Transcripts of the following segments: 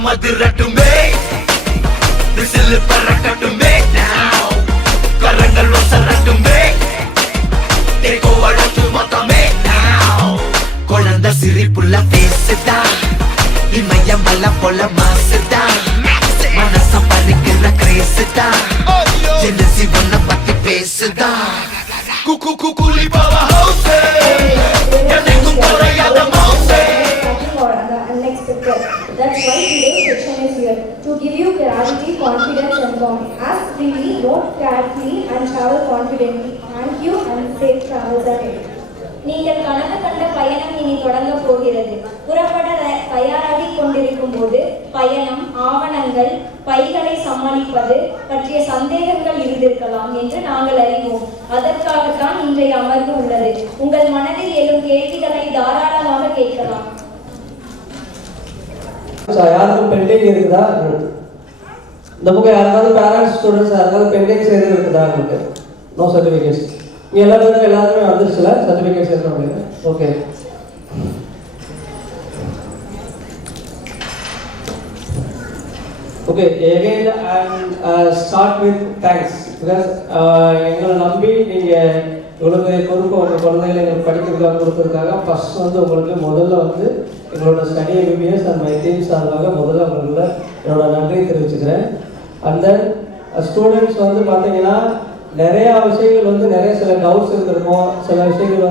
உலகம் அதிரட்டுமே, விசில் பறக்கட்டுமே, கரங்கள் வசரட்டுமே, தேக்கோ வழக்கு மொத்தமே. குழந்தை சிரிப்புள்ள பேசுதா, இமயம் வல்ல போல மாசுதா, மனச பறிக்கிற கிரேசுதா, ஜெனசி ஒன்ன பத்தி பேசுதா. குக்கு குக்குலி பவ ஹவுஸே, என்னைக்கும் குறையாத மவுஸே. That's why today's section is here to give you clarity, confidence and calm. Ask freely, note carefully and travel confidently. Thank you and safe travels ahead. நீங்கள் கனவு கண்ட பயணம் இனி தொடங்க போகிறது. புறப்பட தயாராகி கொண்டிருக்கும் போது பயணம், ஆவணங்கள், பைகளை சமாளிப்பது பற்றிய சந்தேகங்கள் இருந்திருக்கலாம் என்று நாங்கள் அறிவோம். அதற்காகத்தான் இன்றைய அமர்வு உள்ளது. உங்கள் மனதில் எழும் கேள்விகளை தாராளமாக கேட்கலாம். யாருக்கும் பெண்டிங் இருக்குதா? இந்த புக்கை யாருக்காவது பேரண்ட்ஸ் ஸ்டூடெண்ட்ஸ் யாருக்காவது பெண்டிங் செய்து இருக்குதா? உங்களுக்கு நோ சர்டிஃபிகேட்ஸ். இங்கே எல்லாருமே வந்துருச்சுல சர்டிஃபிகேட்ஸ் எடுக்க முடியுது. Okay, okay. Again and start with thanks. Because எங்களை நம்பி நீங்கள் இவ்வளவு பொறுப்பு உங்கள் குழந்தைகளை எங்களுக்கு படிக்கிறதுக்காக கொடுத்ததுக்காக ஃபர்ஸ்ட் உங்களுக்கு முதல்ல எங்களோட study MBBS and my team சார்பாக முதல்ல உங்களுக்கு என்னோட நன்றியை தெரிவிச்சுக்கிறேன். அண்ட் தென் ஸ்டூடெண்ட்ஸ் பார்த்தீங்கன்னா நிறையா விஷயங்கள் நிறைய சில டவுட்ஸ் இருந்திருக்கும். சில விஷயங்கள்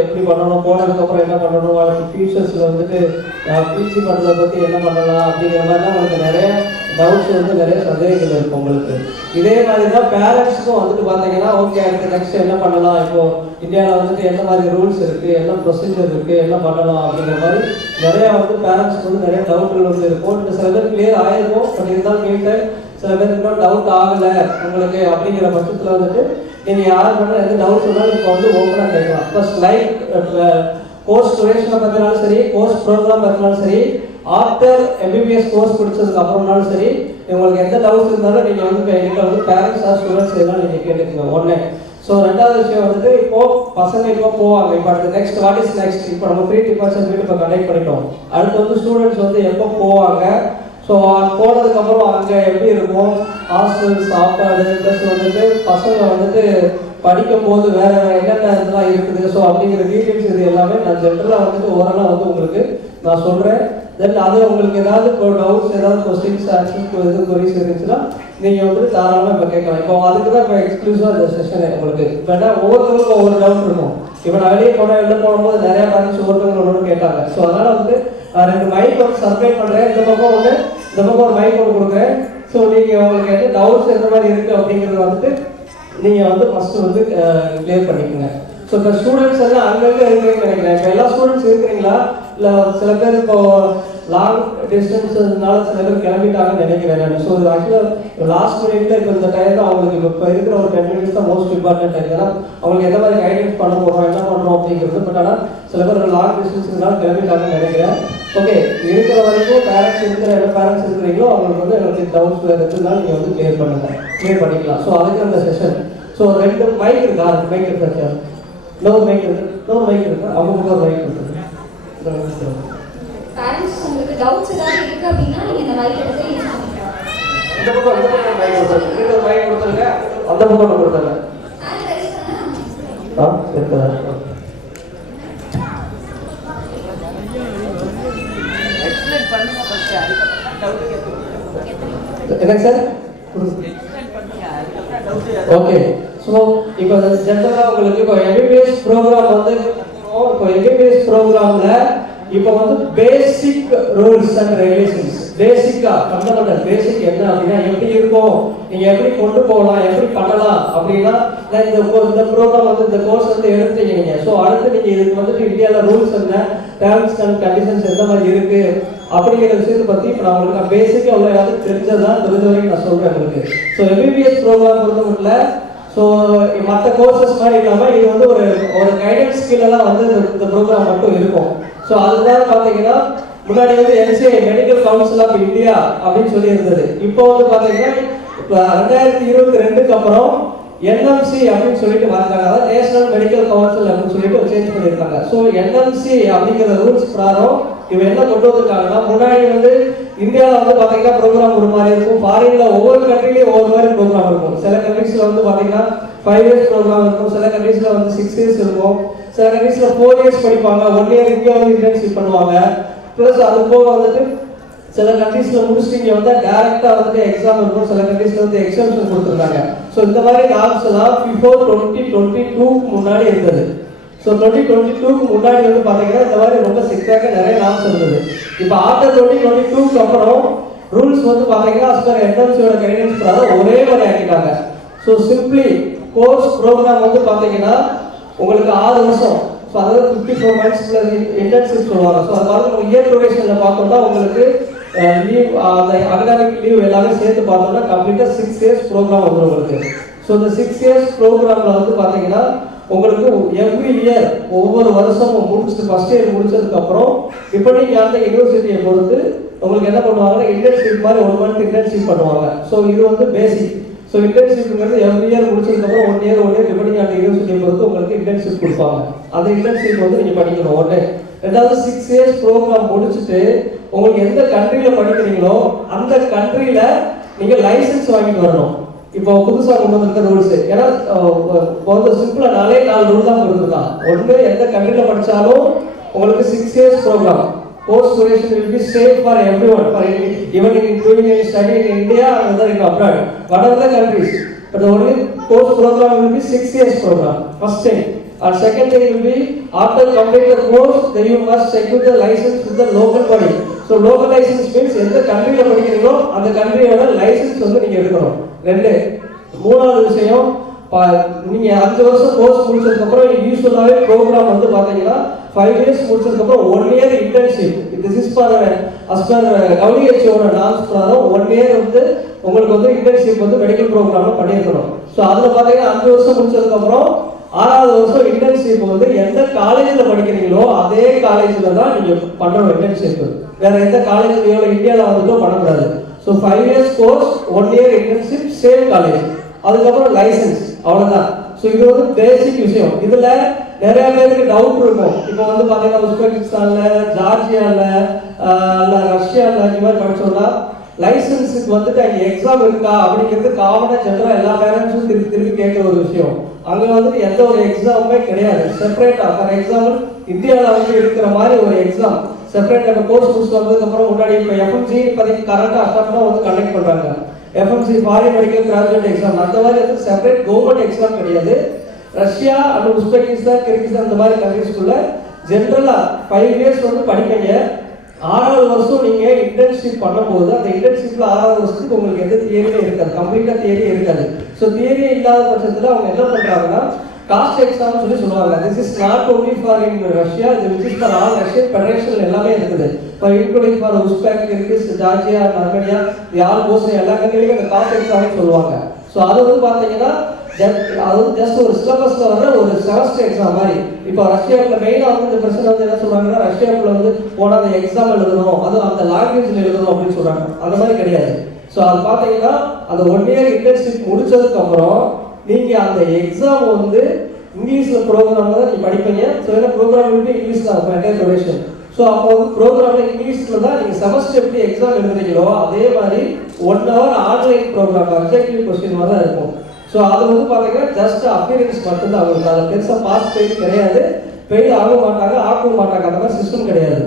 எப்படி பண்ணணும், போனதுக்கப்புறம் என்ன பண்ணணும், வாழ்க்கை ஃபியூச்சர்ஸில் பிஜி பண்ணுறதை பற்றி என்ன பண்ணலாம் அப்படிங்கிற மாதிரிலாம் உங்களுக்கு நிறைய டவுட்ஸ் நிறைய சந்தேகங்கள் இருக்கும் உங்களுக்கு. இதே மாதிரி தான் பேரண்ட்ஸுக்கும் பார்த்தீங்கன்னா ஓகே அடுத்து நெக்ஸ்ட் என்ன பண்ணலாம், இப்போது இந்தியாவில் என்ன மாதிரி ரூல்ஸ் இருக்குது, என்ன ப்ரொசீஜர் இருக்குது, என்ன பண்ணலாம் அப்படிங்கிற மாதிரி நிறையா பேரண்ட்ஸ்க்கு நிறைய டவுட்டுகள் இருக்கும். சில பேர் கிளியர் ஆகிருக்கும், பட் இருந்தாலும் கேட்டேன் சில பேர் இன்னும் டவுட் ஆகலை உங்களுக்கு அப்படிங்கிற பட்சத்தில் நீங்கள் யார் பண்ண எந்த டவுட்ஸ் இருந்தாலும் இப்போ ஓப்பனாக கேட்கலாம். ப்ளஸ் லைக் கோர்ஸ் டூரேஷனை பற்றினாலும் சரி, கோர்ஸ் ப்ரோக்ராம் பற்றினாலும் சரி, ஆஃப்டர் எம்பிபிஎஸ் கோர்ஸ் பிடிச்சதுக்கு அப்புறம்னாலும் சரி, உங்களுக்கு எந்த டவுட்ஸ் இருந்தாலும் நீங்கள் என்கிட்ட பேரண்ட்ஸ் ஆர் ஸ்டூடெண்ட்ஸ் எல்லாம் நீங்கள் கேட்டுக்கோங்க ஒன்று. ஸோ ரெண்டாவது விஷயம் இப்போது பசங்க இப்போ போவாங்க. இப்போ அடுத்து நெக்ஸ்ட் வாட் இஸ் நெக்ஸ்ட், இப்போ நம்ம ப்ரீ டிபார்ச்சர் மீட் இப்போ கண்டக்ட் பண்ணிட்டோம். அடுத்து ஸ்டூடெண்ட்ஸ் எப்போ போவாங்க, ஸோ போனதுக்கப்புறம் அங்கே எப்படி இருக்கும், ஹாஸ்டல் சாப்பாடு ப்ளஸ் பசங்க படிக்கும் போது வேறு என்னென்ன இதெல்லாம் இருக்குது, ஸோ அப்படிங்கிற டீட்டெயில்ஸ் இது எல்லாமே நான் ஜென்ரலாக ஓரளவு உங்களுக்கு நான் சொல்கிறேன். தென் அது உங்களுக்கு ஏதாவது டவுட்ஸ், ஏதாவது கொஸ்டின்ஸ், ஆன்சர்ஸ், எது கொரிஸ் இருந்துச்சுன்னா நீங்கள் தாராளமாக இப்போ கேட்கலாம். இப்போ அதுக்கு தான் இப்போ எக்ஸ்க்ளூசிவாக இந்த செஷன் உங்களுக்கு. இப்போ என்ன ஒவ்வொருத்தருக்கும் ஒவ்வொரு டவுட் இருக்கும். இப்போ நான் வெளியே போகும்போது நிறையா பேரண்ட்ஸ் ஒவ்வொருத்தவங்களோட கேட்டாங்க. ஸோ அதனால் ரெண்டு மைக் சப்ளை பண்ணுறேன். இந்த பக்கம் ஒரு மைக் கொடுக்குறேன். ஸோ நீங்கள் உங்களுக்கு டவுட்ஸ் எந்த மாதிரி இருக்குது அப்படிங்கிறது நீங்கள் ஃபஸ்ட்டு கிளியர் பண்ணிக்கோங்க. ஸோ இப்போ ஸ்டூடெண்ட்ஸ் எல்லாம் அங்கங்கே இருக்கிறீங்கன்னு நினைக்கிறேன். இப்போ எல்லா ஸ்டூடெண்ட்ஸ் இருக்கிறீங்களா, இல்லை சில பேர் இப்போ லாங் டிஸ்டன்ஸ்னால சில பேர் கிளம்பிட்டாங்கன்னு நினைக்கிறேன் நான். ஸோ இது ஆக்சுவலாக லாஸ்ட் மினிட்ல இப்போ இந்த டைம் தான் அவங்களுக்கு இப்போ இருக்கிற ஒரு 10 minutes தான் மோஸ்ட் இம்பார்ட்டன்ட் டைம். ஏன்னா அவங்களுக்கு எந்த மாதிரி கைடன்ஸ் பண்ண போகிறோம், என்ன பண்ணுறோம் அப்படிங்கிறது. பட் ஆனால் சில பேர் லாங் டிஸ்டன்ஸ்னால கிளம்பிட்டாங்கன்னு நினைக்கிறேன். ஓகே, இருக்கிற வரைக்கும் பேரண்ட்ஸ் என்ன பேரண்ட்ஸ் இருக்கிறீங்களோ அவங்களுக்கு எனக்கு டவுட்ஸ் இருக்குதுனால நீங்கள் கிளியர் பண்ணிக்கலாம். ஸோ அதுக்கு அந்த செஷன். ஸோ ரெண்டு மைக் இருக்கா, மைக் இருக்கு, இன்னொரு மைக் இருக்கு, அவங்க ஒரு மைக் இருக்கு. பேரண்ட்ஸ் உங்களுக்கு டவுட்ஸ் ஏதாவது இருக்கு அப்படின்னா நீங்க இந்த மைக் எடுத்து யூஸ் பண்ணிக்கலாம். இந்த பக்கம் மைக் கொடுத்துருங்க, இந்த மைக் கொடுத்துருங்க, அந்த பக்கம் கொடுத்துருங்க. இருக்குதா? என்ன சார்? ஓகே. ஸோ இப்போ ஜென்ரலாக உங்களுக்கு இப்போ எம்பிபிஎஸ் ப்ரோக்ராம் இப்போ எம்பிபிஎஸ் ப்ரோக்ராமில் இப்போ பேசிக் ரூல்ஸ் அண்ட் ரெகுலேஷன்ஸ், பேசிக்காக ஃபண்டமெண்டல் பேசிக் என்ன அப்படின்னா எப்படி இருக்கும், நீங்கள் எப்படி கொண்டு போகலாம், எப்படி பண்ணலாம் அப்படின்னா இந்த ப்ரோக்ராம் இந்த கோர்ஸ் எடுத்துட்டீங்க நீங்கள். ஸோ அடுத்து நீங்கள் இதுக்கு இந்தியாவில் ரூல்ஸ் என்ன, டேர்ம்ஸ் அண்ட் கண்டிஷன்ஸ் எந்த மாதிரி இருக்குது அப்படிங்கிற விஷயத்தை பற்றி இப்போ நான் உங்களுக்கு பேசிக்காக அவ்வளோ யாரும் தெரிஞ்சதான் தெரிஞ்ச வரைக்கும் நான் சொல்கிறேன் உங்களுக்கு. ஸோ எம்பிபிஎஸ் ப்ரோக்ராம் பொறுத்த மட்டும் ஸோ மற்ற கோர்சஸ் மாதிரி இல்லாமல் இது ஒரு கைடன்ஸ் கீழே தான் இந்த ப்ரோக்ராம் மட்டும் இருக்கும். ஸோ அதுதான் பார்த்தீங்கன்னா முன்னாடி NCI medical council of India அப்படின்னு சொல்லி இருந்தது. இப்போ பார்த்தீங்கன்னா இப்போ 2022க்கு அப்புறம் NMC அப்படின்னு சொல்லிட்டு மாற்றாங்க. அதாவது நேஷனல் மெடிக்கல் கவுன்சில் அப்படின்னு சொல்லிட்டு சேஞ்ச் பண்ணியிருக்காங்க. ஸோ NMC அப்படிங்கிற ரூல்ஸ் பிரகாரம் இவன் என்ன கொண்டு வந்திருக்காங்கன்னா, முன்னாடி வந்து இந்தியாவில் வந்து பார்த்தீங்கன்னா ப்ரோக்ராம் ஒரு மாதிரி இருக்கும், ஃபாரின்ல ஒவ்வொரு கண்ட்ரிலையும் ஒவ்வொரு மாதிரி ப்ரோக்ராம் இருக்கும். சில கண்ட்ரீஸ்ல வந்து பார்த்தீங்கன்னா 5 இயர்ஸ் ப்ரோக்ராம் இருக்கும், சில கண்ட்ரீஸ்ல வந்து 6 இயர்ஸ் இருக்கும், சில கண்ட்ரீஸ்ல 4 இயர்ஸ் படிப்பாங்க, 1 இயர் இங்கே வந்து இன்டர்ன்ஷிப் பண்ணுவாங்க. ப்ளஸ் அது போக வந்துட்டு சில கண்ட்ரீஸ்ல முடிச்சுட்டு இங்கே வந்து டைரக்டா வந்துட்டு எக்ஸாம் இருக்கும், சில கண்ட்ரீஸ்ல வந்து எக்ஸாம்ஷன் கொடுத்துருக்காங்க. ஸோ இந்த மாதிரி நாம்ஸ் எல்லாம் பிஃபோர் 2022 முன்னாடி இருந்தது. ஸோ 2022 முன்னாடி வந்து பார்த்தீங்கன்னா இந்த மாதிரி ரொம்ப ஸ்ட்ரிக்டாக நிறைய நாம்ஸ் இருந்தது. இப்போ ஆஃப்டர் 2022 அப்புறம் ரூல்ஸ் வந்து பார்த்தீங்கன்னா as per NMCயோட கைடன்ஸ் பிரகாரம் ஒரே மாதிரி ஆக்கிட்டாங்க. ஸோ சிம்பிளி கோர்ஸ் ப்ரோக்ராம் வந்து பார்த்தீங்கன்னா உங்களுக்கு 6 வருஷம், ஸோ அதாவது 54 months ப்ளஸ் இன்டர்ன்ஷிப் சொல்லுவாங்க. ஸோ அது மாதிரி நம்ம இயர் டுரேஷனில் பார்த்தோம்னா உங்களுக்கு லீவ், அந்த அகாடமிக் லீவ் எல்லாமே சேர்த்து பார்த்தோம்னா கம்ப்ளீட்டாக 6 இயர்ஸ் ப்ரோக்ராம் வந்துடும் உங்களுக்கு. ஸோ இந்த 6 இயர்ஸ் ப்ரோக்ராமில் வந்து பார்த்தீங்கன்னா உங்களுக்கு எவ்ரி இயர் ஒவ்வொரு வருஷமும் முடிச்சுட்டு ஃபர்ஸ்ட் இயர் முடிச்சதுக்கப்புறம் இப்போ நீங்கள் அந்த யூனிவர்சிட்டியை பொறுத்து உங்களுக்கு என்ன பண்ணுவாங்கன்னா இன்டர்ன்ஷிப் மாதிரி 1 month இன்டர்ன்ஷிப் பண்ணுவாங்க. ஸோ இது வந்து பேசிக். ஸோ இன்டர்ன்ஷிப்ங்கிறது எவ்ரி இயர் முடிச்சதுக்கப்புறம் 1 year டிபெண்டிங் ஆன் யூனிவர்சிட்டியை பொறுத்து உங்களுக்கு இன்டர்ன்ஷிப் கொடுப்பாங்க. அந்த இன்டர்ன்ஷிப் வந்து நீங்கள் படிக்கணும் ஒன்று. ரெண்டாவது 6 years ப்ரோக்ராம் முடிச்சுட்டு உங்களுக்கு எந்த கண்ட்ரியில் படிக்கிறீங்களோ அந்த கண்ட்ரியில் நீங்கள் லைசன்ஸ் வாங்கிட்டு வரணும். இப்போ புதுசாக கொண்டு வந்திருக்க ரூல்ஸ், ஏன்னா வந்து சிம்பிளாக 4 ரூல் தான் கொடுத்துருக்கான். ஒன்று, எந்த கண்ட்ரியில் படித்தாலும் உங்களுக்கு 6 years programme. Course duration will be same for everyone, for even in doing any study in India or whether in abroad, whatever the countries. But the only course program will be 6 years program. First thing. And second thing will be after completing the course, then you must secure the license with the local body. So local license means எந்த கண்ட்ரியில படிக்கிறீங்களோ அந்த கண்ட்ரியோட licence வந்து நீங்க எடுக்கணும். ரெண்டு. மூணாவது விஷயம், நீங்க 5 வருஷம் கோர்ஸ் முடிச்சதுக்கு அப்புறம் யூசுவலாவே ப்ரோக்ராம் வந்து பாத்தீங்கன்னா 5 years முடிச்சதுக்கு அப்புறம் 1 year internship. This is for as per WHO norms பிரகாரம் 1 year வந்து உங்களுக்கு வந்து இன்டர்ன்ஷிப் வந்து மெடிக்கல் ப்ரோக்ராம்ல பண்ணியிருக்கணும். ஸோ அதில் பார்த்தீங்கன்னா 5 வருஷம் முடிச்சதுக்கு அப்புறம் 6வது வருஷம் இன்டர்ன்ஷிப் வந்து எந்த காலேஜில் படிக்கிறீங்களோ அதே காலேஜில் தான் நீங்கள் பண்ணணும் இன்டர்ன்ஷிப். வேற எந்த காலேஜ்லையோ இந்தியாவில் வந்துட்டோ பண்ணக்கூடாது. So 5 years course 1 year internship same college, அதுக்கப்புறம் லைசன்ஸ், அவ்வளோதான். ஸோ இது வந்து பேசிக் விஷயம். இதில் நிறைய பேருக்கு டவுட் இருக்கும். இப்போ வந்து பார்த்தீங்கன்னா உஸ்பெகிஸ்தானில், ஜார்ஜியாவில், இல்லை ரஷ்யாவில் இந்த மாதிரி படித்தோம்னா லைசன்ஸுக்கு வந்துட்டு அங்கே எக்ஸாம் இருக்கா அப்படிங்கிறது காமனாக ஜென்ரலாக எல்லா பேரண்ட்ஸும் திருப்பி கேட்குற ஒரு விஷயம். அங்கே வந்துட்டு எந்த ஒரு எக்ஸாமுமே கிடையாது செப்பரேட்டாக. ஃபார் எக்ஸாம்பிள் இந்தியாவில் வந்து இருக்கிற மாதிரி ஒரு எக்ஸாம் செப்பரேட் அந்த கோர்ஸ் முடிச்சு வந்ததுக்கப்புறம் முன்னாடி இப்போ எஃப்எம்சி இப்போதைக்கு கரண்ட்டாக அஸ்டாப்னா வந்து கண்டக்ட் பண்ணுறாங்க. FMC foreign medical graduate exam, அந்த மாதிரி வந்து செப்பரேட் கவர்மெண்ட் எக்ஸாம் கிடையாது. ரஷ்யா அண்ட் உஸ்பெகிஸ்தான், கிர்கிஸ்தான் இந்த மாதிரி கண்ட்ரிஸ்குள்ள ஜென்ரலாக 5 years வந்து படிப்பீங்க. 6வது வருஷம் நீங்கள் இன்டர்ன்ஷிப் பண்ணும்போது அந்த இன்டர்ன்ஷிப்பில் 6வது வருஷத்துக்கு உங்களுக்கு எந்த தியரியே இருக்காது, கம்ப்ளீட்டாக தியரியே இருக்காது. ஸோ தியரியே இல்லாத பட்சத்தில் அவங்க என்ன பண்ணுறாங்கன்னா காஸ்ட் எக்ஸாம்னு சொல்லுவாங்க. This is not only for in Russia, this is for all Russian federation எல்லாமே இருக்குது. இப்போ including for Uzbek, Kyrgyz, Georgia, Armenia, all post எல்லா கண்ட்ரிலையும் அந்த காஸ்ட் எக்ஸாம்னு சொல்லுவாங்க. ஸோ அது வந்து பார்த்தீங்கன்னா அது வந்து ஜஸ்ட் ஒரு சிலபஸ்ல வர ஒரு செமஸ்டர் எக்ஸாம் மாதிரி. இப்போ ரஷ்யாவில் மெயினாக வந்து இந்த பிரச்சனை வந்து என்ன சொல்றாங்கன்னா ரஷ்யாவில் வந்து போனால் அந்த எக்ஸாம் எழுதணும், அதுவும் அந்த லாங்குவேஜில் எழுதணும் அப்படின்னு சொல்றாங்க. அந்த மாதிரி கிடையாது. ஸோ அது பார்த்தீங்கன்னா அந்த 1 year இன்டர்ன்ஷிப் முடிச்சதுக்கு அப்புறம் நீங்க அந்த எக்ஸாம் வந்து இங்கிலீஷ்ல ப்ரோக்ராம் தான் நீங்க படிப்பீங்க. ஸோ ஏன்னா ப்ரோக்ராம் வந்து இங்கிலீஷ் தான் என்டையர் டியூரேஷன். ஸோ அப்போ வந்து ப்ரோக்ராம் இங்கிலீஷ்ல தான் நீங்க செமஸ்டர் எப்படி எக்ஸாம் எழுதுறீங்களோ அதே மாதிரி 1 hour online programme objective question மாதிரி தான் இருக்கும். ஸோ அது வந்து பார்த்தீங்கன்னா ஜஸ்ட் அப்பியரன்ஸ் மட்டும்தான் அவங்களுக்கு. அதில் பெருசாக பாஸ் பெய்டு கிடையாது, பெய்டு ஆக மாட்டாங்க, ஆக்கவும் மாட்டாங்க, அந்த மாதிரி சிஸ்டம் கிடையாது.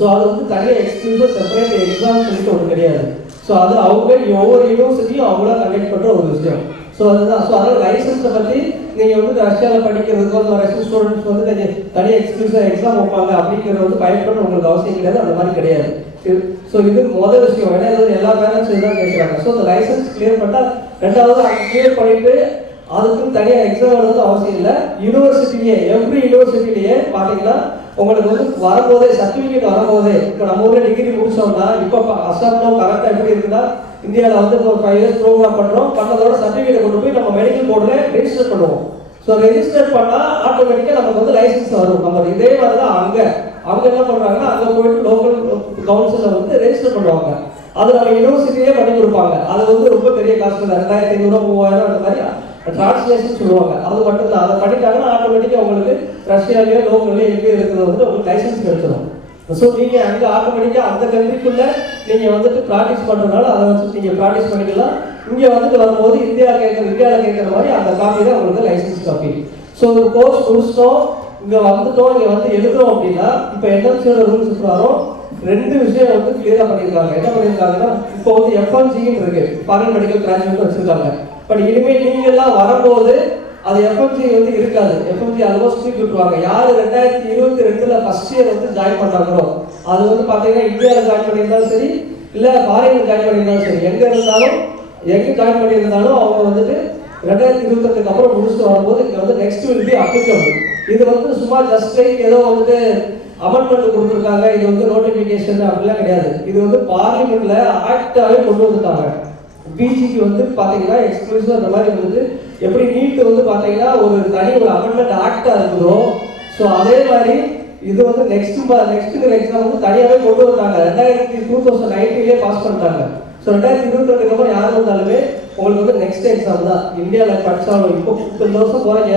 ஸோ அது வந்து தனியாக எக்ஸ்க்ளூசிவ் செப்பரேட் எக்ஸாம் சொல்லிட்டு ஒன்று கிடையாது. ஸோ அது அவங்க ஒவ்வொரு யூனிவர்சிட்டியும் அவங்களா கண்டக்ட் பண்ணுற ஒரு விஷயம். ஸோ அதுதான். ஸோ அதனால் லைசன்ஸை பற்றி நீங்கள் வந்து ரஷ்யாவில் படிக்கிறதுக்கோ அந்த ரஷ்யன் ஸ்டூடெண்ட்ஸ் வந்து தனியாக எக்ஸ்க்ளூசிவாக எக்ஸாம் வைப்பாங்க அப்படிங்கிறது வந்து பயப்படணும் உங்களுக்கு அவசியம் கிடையாது, அந்த மாதிரி கிடையாது. ஸோ இது முதல் விஷயம். ஏன்னா இது எல்லா பேரண்ட்ஸ் இதுதான் கேட்குறாங்க. ஸோ அந்த லைசன்ஸ் கிளியர் பண்ணால், ரெண்டாவது அங்கே கிளியர் பண்ணிட்டு அதுக்குன்னு தனியாக எக்ஸாம் எழுதுறது அவசியம் இல்லை. யூனிவர்சிட்டியே எவ்ரி யூனிவர்சிட்டிலேயே பார்த்தீங்கன்னா உங்களுக்கு வந்து வரும்போதே சர்டிஃபிகேட் வரும்போதே, இப்போ நம்ம ஊரில் டிகிரி முடிச்சோம்னா இப்போ அசாம்னா கரெக்டாக எப்படி இருக்குன்னா இந்தியாவில் வந்து ஒரு 5 years ப்ரோக்ராம் பண்ணுறோம், பண்ணதோட சர்டிஃபிகேட் கொண்டு போய் நம்ம மெடிக்கல் போர்டில் ரெஜிஸ்டர் பண்ணுவோம். ஸோ ரெஜிஸ்டர் பண்ணால் ஆட்டோமேட்டிக்காக நமக்கு வந்து லைசன்ஸ் வரும். நம்ம இதே மாதிரி தான் அவங்க என்ன பண்ணுறாங்கன்னா அங்கே போயிட்டு லோக்கல் கவுன்சிலில் வந்து ரெஜிஸ்டர் பண்ணுவாங்க. அது நம்ம யூனிவர்சிட்டியே பண்ணி கொடுப்பாங்க. அது வந்து ரொம்ப பெரிய காஸ்ட் இல்லை, 2500 3000 அந்த மாதிரி டிரான்ஸ்லேஷன் சொல்லுவாங்க. அது மட்டும் தான். அதை பண்ணிட்டாங்கன்னா ஆட்டோமேட்டிக்காக உங்களுக்கு ரஷ்யாலேயோ லோக்கல்லையோ எங்கே இருக்கிறது வந்து உங்களுக்கு லைசன்ஸ் கிடைச்சிடும். ஸோ நீங்கள் அங்கே ஆட்டோமேட்டிக்காக அந்த கண்ட்ரிக்குள்ளே நீங்கள் வந்துட்டு ப்ராக்டிஸ் பண்ணுறதுனால அதை வச்சு நீங்கள் ப்ராக்டிஸ் பண்ணிக்கலாம். இங்கே வந்துட்டு வரும்போது இந்தியாவில் கேட்குற மாதிரி அந்த காப்பி தான் உங்களுக்கு லைசன்ஸ் காப்பி. ஸோ ஒரு கோர்ஸ் முடிச்சிட்டோம், இங்கே வந்துட்டோம், இங்கே வந்து எழுதுறோம் அப்படின்னா இப்போ என்எம்சியோட ரூல்ஸ் பிரகாரம் 2 விஷயம் வந்து கிளியராக பண்ணியிருக்காங்க. என்ன பண்ணியிருக்காங்கன்னா இப்போ வந்து FMGன்னு இருக்கு, ஃபாரின் மெடிக்கல் கிராஜுவேட் வச்சுருக்காங்க. பட் இனிமேல் நீங்கள்லாம் வரும்போது அது FMG வந்து இருக்காது. FMG ஆல்மோஸ்ட் தூக்கி விட்டுருவாங்க. யார் 2022 ஃபர்ஸ்ட் இயர் வந்து ஜாயின் பண்ணாங்களோ அது வந்து பார்த்தீங்கன்னா இந்தியாவில் ஜாயின் பண்ணியிருந்தாலும் சரி, இல்லை ஃபாரினில் ஜாயின் பண்ணியிருந்தாலும் சரி, எங்கே ஜாயின் பண்ணியிருந்தாலும் அவங்க வந்துட்டு 2022 அப்புறம் முடிச்சுட்டு வரும்போது இங்கே வந்து நெக்ஸ்ட் வில் பி அப்ளிகபிள். இது வந்து சும்மா ஜஸ்ட் லைக் ஏதோ வந்துட்டு அமெண்ட்மெண்ட் கொடுத்துருக்காங்க, இது வந்து நோட்டிஃபிகேஷன் அப்படிலாம் கிடையாது. இது வந்து பார்லிமெண்ட்ல ஆக்டாகவே கொண்டு வந்துட்டாங்க. பிஜிக்கு வந்து பார்த்தீங்கன்னா எக்ஸ்க்ளூசிவ் அந்த மாதிரி வந்து எப்படி நீட் வந்து பார்த்தீங்கன்னா ஒரு அமெண்ட்மெண்ட் ஆக்டாக இருக்குதோ, ஸோ அதே மாதிரி இது வந்து நெக்ஸ்ட் எக்ஸாம் வந்து தனியாகவே கொண்டு வந்தாங்க. 2019 பாஸ் பண்ணிட்டாங்க. ஸோ 2022 அப்புறம் யார் வந்தாலுமே உங்களுக்கு வந்து நெக்ஸ்ட் எக்ஸாம் தான். இந்தியாவில் படித்தாலும் இப்போ 30 வருஷம் போகிறீங்க.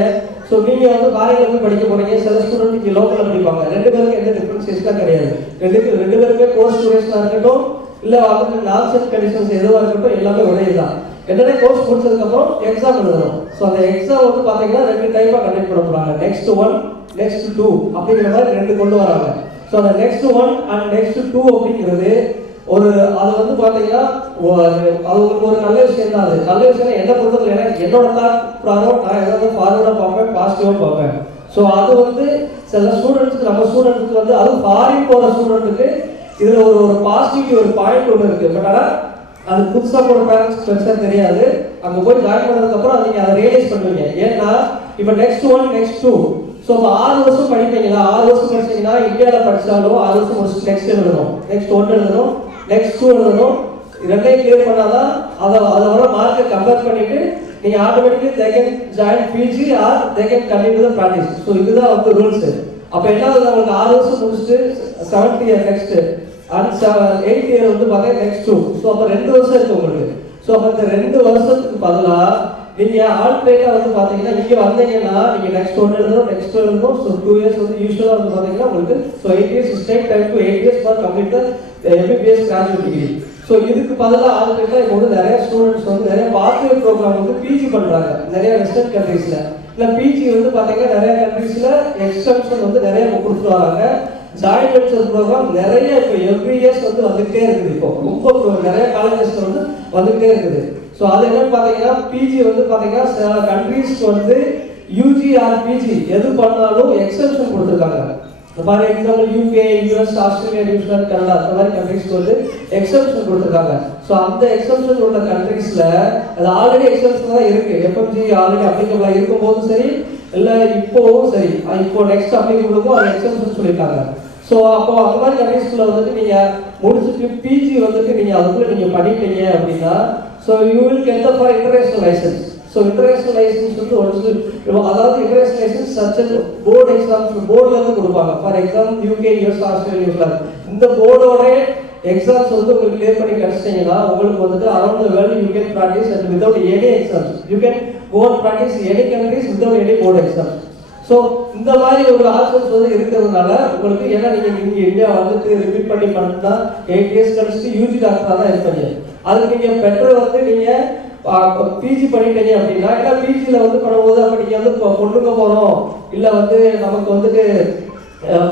ஸோ நீங்கள் வந்து ஃபாரினில் போய் படிக்க போகிறீங்க, சில ஸ்டூடெண்ட் இங்கே லோக்கலில் படிப்பாங்க. 2 பேருக்கு எந்த டிஃப்ரென்சியேஷனாக கிடையாது. ரெண்டு பேருமே கோர்ஸ் டியூரேஷனாக இருக்கட்டும், இல்லை வந்து நார்ம்ஸ் கண்டிஷன்ஸ் எதுவாக இருக்கட்டும், எல்லாமே ஒரே தான். என்னென்ன கோர்ஸ் முடிச்சதுக்கப்புறம் எக்ஸாம் எழுதணும். ஸோ அந்த எக்ஸாம் வந்து பார்த்தீங்கன்னா 2 டைப்பாக கண்டக்ட் பண்ண போகிறாங்க. நெக்ஸ்ட் 1 நெக்ஸ்ட் 2 அப்படிங்கிற மாதிரி 2 கொண்டு வராங்க. ஸோ அந்த நெக்ஸ்ட் 1 அண்ட் நெக்ஸ்ட் 2 அப்படிங்கிறது அது வந்து பார்த்தீங்கன்னா அது உங்களுக்கு ஒரு நல்ல விஷயம் தான். அது நல்ல விஷயம் என்ன பொறுத்தவரை என்னோட தாட் ப்ராரம் நான் ஏதாவது ஃபார்வர்டாக பார்ப்பேன், பாசிட்டிவாக பார்ப்பேன். ஸோ அது வந்து சில ஸ்டூடெண்ட்ஸுக்கு நம்ம ஸ்டூடெண்ட்ஸுக்கு வந்து அது ஃபாரின் போகிற ஸ்டூடெண்ட்டுக்கு இதில் ஒரு பாசிட்டிவ் ஒரு பாயிண்ட் ஒன்று இருக்குது. பட் ஆனால் அது புதுசாக போகிற பேரண்ட்ஸ் பெருசாக தெரியாது. அங்கே போய் ஜாயின் பண்ணதுக்கப்புறம் அதை நீங்கள் அதை ரியலைஸ் பண்ணுவீங்க. ஏன்னா இப்போ நெக்ஸ்ட் 1 நெக்ஸ்ட் 2 ஸோ இப்போ 6 வருஷம் படிப்பீங்களா, 6 வருஷம் படிச்சீங்கன்னா இந்தியாவில் படித்தாலும் 6 வருஷம் முடிச்சு நெக்ஸ்ட் எழுதணும், நெக்ஸ்ட் 1 எழுதணும், நெக்ஸ்ட் 2 எழுதணும். 2 கிளியர் பண்ணாதான் அதை வர மார்க்கை கம்பேர் பண்ணிட்டு நீங்கள் automatically they can join PG or they can continue the practice. So இதுதான் வந்து ரூல்ஸ். அப்போ என்ன உங்களுக்கு 6 வருஷம் முடிச்சுட்டு 7th year next and 8th year வந்து பார்த்தீங்கன்னா நெக்ஸ்ட் 2. ஸோ அப்போ 2 வருஷம் இருக்குது உங்களுக்கு. ஸோ அப்போ இந்த 2 வருஷத்துக்கு பதிலாக நீங்கள் ஆல்ட்ரேட்டாக வந்து பார்த்தீங்கன்னா இங்கே வந்தீங்கன்னா நீங்கள் நெக்ஸ்ட் 1 எழுதணும், நெக்ஸ்ட் 2 எழுதணும். ஸோ 2 இயர்ஸ் வந்து யூஸ்வலாக வந்து பார்த்தீங்கன்னா உங்களுக்கு so 8 years take time to 8 years for complete MBBS graduate degree. So இதுக்கு பதிலாக ஆல்ட்ரேட்டாக இப்போ வந்து நிறைய ஸ்டூடெண்ட்ஸ் வந்து நிறைய பாத்வே ப்ரோக்ராம் வந்து பிஜி பண்ணுறாங்க நிறைய வெஸ்டர்ன் கண்ட்ரீஸில். இல்லை பிஜி வந்து பார்த்தீங்கன்னா நிறைய கண்ட்ரீஸில் எக்ஸ்டென்ஷன் வந்து நிறைய கொடுத்துட்டு வராங்க. ஜாயின்ட் வென்ச்சர் ப்ரோக்ராம் நிறைய இப்போ எவ்ரி இயர்ஸ் வந்து வந்துகிட்டே இருக்குது. இப்போ ரொம்ப நிறைய காலேஜஸ்ல வந்து வந்துகிட்டே இருக்குது. ஸோ அது என்னன்னு பார்த்தீங்கன்னா பிஜி வந்து பார்த்தீங்கன்னா சில கண்ட்ரீஸ்க்கு வந்து யூஜி ஆர் பிஜி எது பண்ணாலும் எக்ஸெப்ஷன் கொடுத்துருக்காங்க. For example UK, US, Australia, New Zealand, Canada அந்த மாதிரி கண்ட்ரீஸ்க்கு வந்து எக்ஸெப்ஷன் கொடுத்துருக்காங்க. ஸோ அந்த எக்ஸெப்ஷன் உள்ள கண்ட்ரீஸில் அது ஆல்ரெடி எக்ஸெப்ஷன் தான் இருக்குது. FMG ஆல்ரெடி அப்ளிகபிளாக இருக்கும்போதும் சரி, இல்லை இப்போவும் சரி, இப்போ நெக்ஸ்ட் அப்ளிகபிளுக்கும் அது எக்ஸெப்ஷன் சொல்லியிருக்காங்க. ஸோ அப்போ அந்த மாதிரி கண்ட்ரீஸ்குள்ளே வந்துட்டு நீங்கள் முடிச்சுட்டு பிஜி வந்துட்டு நீங்கள் அதுக்குள்ளே நீங்கள் பண்ணிட்டீங்க அப்படின்னா so you will get for international license. So international license வந்து அதாவது இன்டர்நேஷனல் லைசன்ஸ் சர்ச் போர்டு எக்ஸாம்ஸ் போர்டிலேருந்து கொடுப்பாங்க. For example UK, US, Australia, New Zealand இந்த போர்டோட எக்ஸாம்ஸ் வந்து உங்களுக்கு கிளியர் பண்ணி கிடச்சிட்டிங்கன்னா உங்களுக்கு வந்துட்டு around the world you can practise and without any exams you can go and practise any countries without any board exams. So இந்த மாதிரி ஒரு ஆப்ஷன்ஸ் வந்து இருக்கிறதுனால உங்களுக்கு ஏன்னா நீங்கள் இங்கே இந்தியா வந்துட்டு ரிப்பீட் பண்ணி பண்ணிட்டா 8 இயர்ஸ் கழிச்சுட்டு யூஜி டாக்டராக தான் இருப்பீங்க. அதுக்கு நீங்கள் பெட்டர் வந்து நீங்கள் பிஜி பண்ணிட்டீங்க அப்படின்னா ஏன்னா பிஜியில் வந்து பண்ணும்போது அப்போ நீங்கள் வந்து பொண்ணுங்க போகிறோம் இல்லை வந்து நமக்கு வந்துட்டு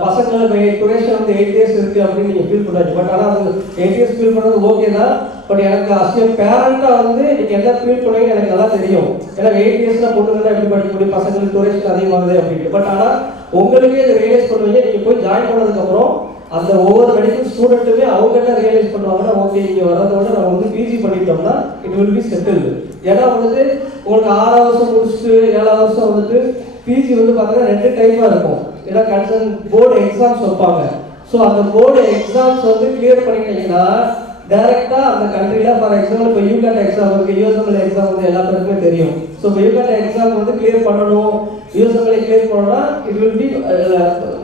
பசங்களை டூரேஷன் வந்து 8 இயர்ஸ் இருக்குது அப்படின்னு நீங்கள் ஃபீல் பண்ணாச்சு. பட் ஆனால் அது 8 இயர்ஸ் ஃபீல் பண்ணுறது ஓகே தான். பட் எனக்கு அசிய பேரண்டாக வந்து நீங்கள் என்ன ஃபீல் பண்ணுவீங்க எனக்கு நல்லா தெரியும். ஏன்னா 8 இயர்ஸ்லாம் பொண்ணுங்கள்லாம் எப்படி படிக்க முடியும், பசங்களுக்கு டூரேஷன் அதிகமாகுது அப்படின்ட்டு. பட் ஆனால் உங்களுக்கே இதை ரியலைஸ் பண்ணுவீங்க. நீங்கள் போய் ஜாயின் பண்ணதுக்கப்புறம் அந்த ஒவ்வொரு மெடிக்கல் ஸ்டூடெண்ட்டுமே அவங்க என்ன ரியலைஸ் பண்ணுவாங்கன்னா ஓகே இங்கே வரதை விட நம்ம வந்து பிஜி பண்ணிட்டோம்னா இட் வில் பி செட்டில்டு. ஏன்னா வந்துட்டு உங்களுக்கு 6 வருஷம் முடிச்சுட்டு 7 வருஷம் வந்துட்டு பிஜி வந்து பார்த்தீங்கன்னா 2 டைப்பாக இருக்கும். ஏன்னா கன்சர்ன் போர்டு எக்ஸாம்ஸ் வைப்பாங்க. ஸோ அந்த போர்டு எக்ஸாம்ஸ் வந்து கிளியர் பண்ணிட்டீங்கன்னா டைரெக்டாக அந்த கண்ட்ரியில் ஃபார் எக்ஸாம்பிள் இப்போ யூகேட் எக்ஸாம் இருக்குது, USMLE எக்ஸாம் வந்து எல்லா பேருக்குமே தெரியும். ஸோ இப்போ யூகேட் எக்ஸாம் வந்து கிளியர் பண்ணணும், USMLE கிளியர் பண்ணணும்னா இட் வில் பி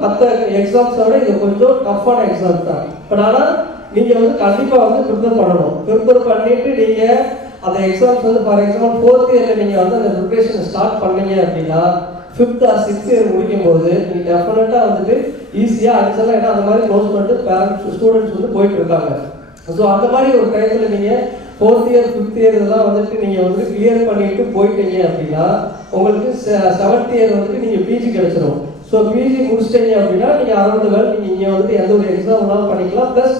மற்ற எக்ஸாம்ஸோட இது கொஞ்சம் டஃப்பான எக்ஸாம்ஸ் தான். பட் ஆனால் நீங்கள் வந்து கண்டிப்பாக வந்து ப்ரிப்பேர் பண்ணணும். ப்ரிப்பேர் பண்ணிவிட்டு நீங்கள் அந்த எக்ஸாம்ஸ் வந்து ஃபார் எக்ஸாம்பிள் 4th இயரில் நீங்கள் வந்து அந்த ப்ரிப்பரேஷன் ஸ்டார்ட் பண்ணீங்க அப்படின்னா 5th or 6th இயர் முடிக்கும் போது நீங்கள் டெஃபினட்டாக வந்துட்டு ஈஸியாக அடிச்சலாம். ஏன்னா அந்த மாதிரி க்ளோஸ் பண்ணிட்டு பேரண்ட்ஸ் ஸ்டூடெண்ட்ஸ் வந்து போயிட்டு இருக்காங்க. ஸோ அந்த மாதிரி ஒரு டயத்தில் நீங்கள் 4th இயர் 5th இயர் இதெல்லாம் வந்துட்டு நீங்கள் வந்து கிளியர் பண்ணிட்டு போயிட்டீங்க அப்படின்னா உங்களுக்கு 7th இயர் வந்துட்டு நீங்கள் பிஜி கிடைச்சிடும். ஸோ பிஜி முடிச்சிட்டீங்க அப்படின்னா நீங்கள் அரௌண்ட் வேல் நீங்கள் இங்கே வந்துட்டு எந்த ஒரு எக்ஸாம் வேணாலும் பண்ணிக்கலாம். ப்ளஸ்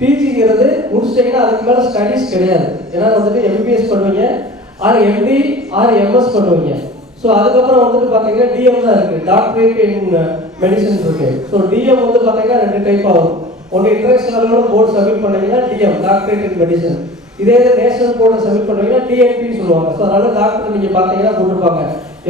பிஜிங்கிறது முடிச்சிட்டிங்கன்னா அதுக்கு மேலே ஸ்டடீஸ் கிடையாது. ஏன்னா வந்துட்டு எம்பிபிஎஸ் பண்ணுவீங்க, ஆர் எம்டி ஆர் எம்எஸ் பண்ணுவீங்க. ஸோ அதுக்கப்புறம் வந்துட்டு பார்த்தீங்கன்னா டிஎம் தான் இருக்குது, டாக்டரேட் இன் மெடிசன் இருக்குது. ஸோ டிஎம் வந்து பார்த்தீங்கன்னா 2 டைப் ஆகும். ஒன்று இன்டர்நேஷனலோட போர்டு சப்மிட் பண்ணீங்கன்னா டிஎம் டாக்டரேட் இன் மெடிசன், இதே நேஷனல் போர்டை சப்மிட் பண்ணுவீங்கன்னா டிஎன்பி சொல்லுவாங்க. ஸோ அதனால டாக்டர் நீங்கள் பார்த்தீங்கன்னா போட்டிருப்பாங்க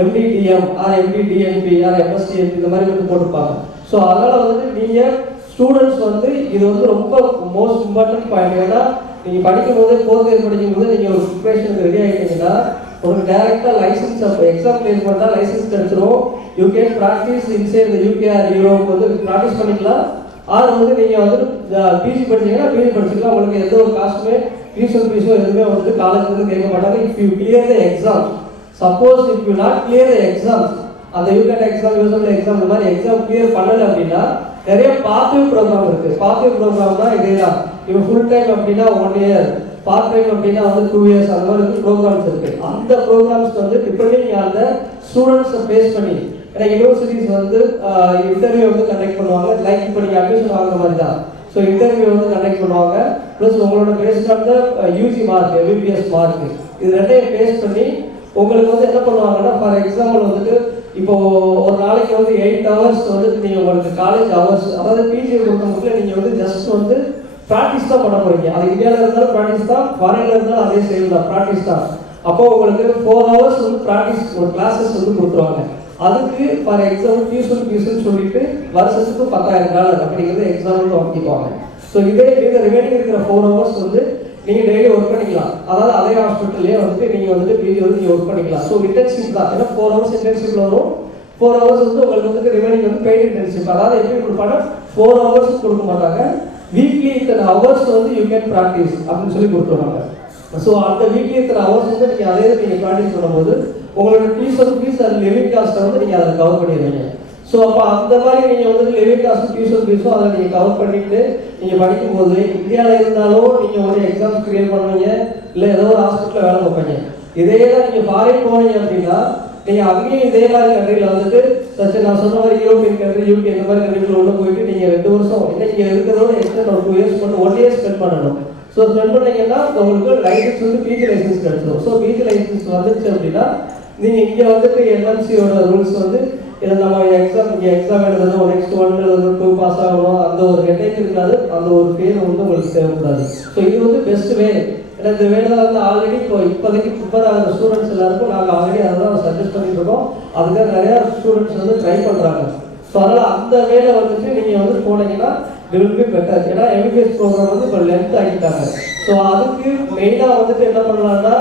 MD DM or MD DNB or MS DNB இந்த மாதிரி வந்து போட்டிருப்பாங்க. ஸோ அதனால் வந்துட்டு நீங்கள் ஸ்டூடெண்ட்ஸ் வந்து இது வந்து ரொம்ப மோஸ்ட் இம்பார்ட்டன்ட் பாயிண்ட். ஏன்னா நீங்கள் படிக்கும் போது 4th இயர் படிக்கும் போது நீங்கள் ஒரு ப்ரிப்ரேஷனுக்கு ரெடி ஆகிட்டீங்கன்னா உங்களுக்கு டேரெக்டாக லைசன்ஸ் அப்போ எக்ஸாம் கிளியர் பண்ணால் லைசன்ஸ் கிடைச்சிரும். You can practise inside UK or Europe வந்து ப்ராக்டிஸ் பண்ணிக்கலாம். ஆர் வந்து நீங்கள் வந்து பிஜி படிச்சீங்கன்னா பிஜி படிச்சுக்கலாம். உங்களுக்கு எந்த ஒரு காஸ்ட்டுமே டியூஷன் ஃபீஸோ எதுவுமே வந்து காலேஜ் வந்து கேட்க மாட்டாங்க. If you clear the exam, suppose if you not clear the exam, அந்த யூகேட் எக்ஸாம் யூஎஸ்எம்எல் எக்ஸாம் இந்த மாதிரி எக்ஸாம் கிளியர் பண்ணலை அப்படின்னா நிறைய பாத்வே ப்ரோக்ராம் இருக்குது. பாத்வே ப்ரோக்ராம் தான் இதே தான். இப்போ ஃபுல் டைம் அப்படின்னா 1 இயர், பார்ட் டைம் அப்படின்னா வந்து 2 இயர்ஸ், அந்த மாதிரி ப்ரோக்ராம்ஸ் இருக்குது. அந்த ப்ரோக்ராம்ஸ் வந்து டிபெண்டிங் ஆன் த ஸ்டூடெண்ட்ஸை பேஸ் பண்ணி, ஏன்னா யூனிவர்சிட்டிஸ் வந்து இன்டர்வியூ வந்து கண்டக்ட் பண்ணுவாங்க. லைக் இப்போ நீங்கள் அட்மிஷன் வாங்குற மாதிரி தான். ஸோ இன்டர்வியூ வந்து கண்டக்ட் பண்ணுவாங்க. ப்ளஸ் உங்களோட based on the UG mark, MBBS mark, இது ரெண்டையும் பேஸ் பண்ணி உங்களுக்கு வந்து என்ன பண்ணுவாங்கன்னா, ஃபார் எக்ஸாம்பிள் வந்துட்டு இப்போ ஒரு நாளைக்கு வந்து 8 ஹவர்ஸ் வந்துட்டு நீங்கள் உங்களுக்கு காலேஜ் ஹவர்ஸ், அதாவது பிஜி பொறுத்தவரைக்கும் நீங்கள் வந்து ஜஸ்ட் வந்து ப்ராக்டிஸ் தான் பண்ண போகிறீங்க. அது இந்தியாவில் இருந்தாலும் ப்ராக்டிஸ் தான், ஃபாரினில் இருந்தாலும் அதே சேம் தான், ப்ராக்டிஸ் தான். அப்போ உங்களுக்கு 4 ஹவர்ஸ் வந்து ப்ராக்டிஸ் ஒரு கிளாஸஸ் வந்து கொடுத்துருவாங்க. அதுக்கு ஃபார் எக்ஸாம்பிள் டியூஷன் சொல்லிட்டு வருஷத்துக்கு $10,000 அப்படிங்கிறது எக்ஸாம்பிள் வாங்கிக்குவாங்க. ஸோ இதே ரிமைனிங் இருக்கிற 4 ஹவர்ஸ் வந்து நீங்கள் டெய்லி ஒர்க் பண்ணிக்கலாம். அதாவது அதே ஹாஸ்பிட்டல்லே வந்துட்டு நீங்கள் வந்துட்டு பிஜி வந்து நீங்கள் ஒர்க் பண்ணிக்கலாம். ஸோ இன்டர்ன்ஷிப் தான். ஏன்னா 4 ஹவர்ஸ் இன்டர்ன்ஷிப்பில் வரும். 4 ஹவர்ஸ் வந்து உங்களுக்கு வந்து ரிமைனிங் வந்து பெய்ட் இன்டர்ன்ஷிப். அதாவது எப்படி கொடுப்பாங்க, 4 ஹவர்ஸ் கொடுக்க மாட்டாங்க, வீக்லி இத்தனை ஹவர்ஸ் வந்து யூ கேன் ப்ராக்டிஸ் அப்படின்னு சொல்லி கொடுத்துருவாங்க. ஸோ அந்த வீக்லி இத்தனை ஹவர்ஸ் வந்து நீங்கள் அதே நீங்கள் ப்ராக்டிஸ் பண்ணும்போது உங்களோட டியூஷன் ஃபீஸ் அது லிவிங் காஸ்ட்டை வந்து நீங்கள் அதை கவர் பண்ணிடுவீங்க. ஸோ அப்போ அந்த மாதிரி நீங்கள் வந்து லிவிங் காஸ்ட் டியூஷன் ஃபீஸும் அதை நீங்கள் கவர் பண்ணிட்டு நீங்கள் படிக்கும்போது இந்தியாவில் இருந்தாலும் நீங்கள் வந்து எக்ஸாம்ஸ் கிளியர் பண்ணுவீங்க, இல்லை ஏதோ ஒரு ஹாஸ்பிட்டலில் வேலை பார்ப்பீங்க. இதே தான் நீங்கள் ஃபாரின் போனீங்க அப்படின்னா நீங்கள் அங்கேயும் இதே மாதிரி கண்ட்ரியில் வந்துட்டு நான் சொன்ன மாதிரி யூரோப்பியன் கண்ட்ரி, யூகே இந்த மாதிரி கண்ட்ரியில் உள்ள போயிட்டு நீங்கள் 2 வருஷம் இல்லை நீங்கள் இருக்கிறதோட எக்ஸ்டெண்ட் ஒரு 2 இயர்ஸ் மட்டும் 1 இயர் ஸ்பெண்ட் பண்ணணும். ஸோ ஸ்பெண்ட் பண்ணீங்கன்னா உங்களுக்கு லைசன்ஸ் வந்து பிஜி லைசன்ஸ் கிடைச்சிடும். ஸோ பிஜி லைசன்ஸ் வந்துச்சு அப்படின்னா நீங்கள் இங்கே வந்துட்டு என்எம்சியோட ரூல்ஸ் வந்து இதை நம்ம இங்கே எக்ஸாம் எழுதணும், நெக்ஸ்ட் 1 எழுதணும், 2 பாஸ் ஆகணும், அந்த ஒரு ஹெட்டேக் இருக்காது, அந்த ஒரு பேர் வந்து உங்களுக்கு தேவைப்படாது. ஸோ இது வந்து பெஸ்ட் வே. ஏன்னா இந்த வேலை வந்து ஆல்ரெடி இப்போதைக்கு ப்ரிப்பேர் ஆகிற ஸ்டூடெண்ட்ஸ் எல்லாருக்கும் நாங்கள் ஆல்ரெடி அதை தான் சஜஸ்ட் பண்ணிட்டு இருக்கோம். அதுக்காக நிறையா ஸ்டூடெண்ட்ஸ் வந்து ட்ரை பண்ணுறாங்க. ஸோ அதனால் அந்த வேலை வந்துட்டு நீங்கள் வந்து போனீங்கன்னா வில் பி பெட்டர். ஏன்னா எம்பிபிஎஸ் ப்ரோக்ராம் வந்து இப்போ லென்த் ஆகிட்டாங்க. ஸோ அதுக்கு மெயினாக வந்துட்டு என்ன பண்ணலாம்னா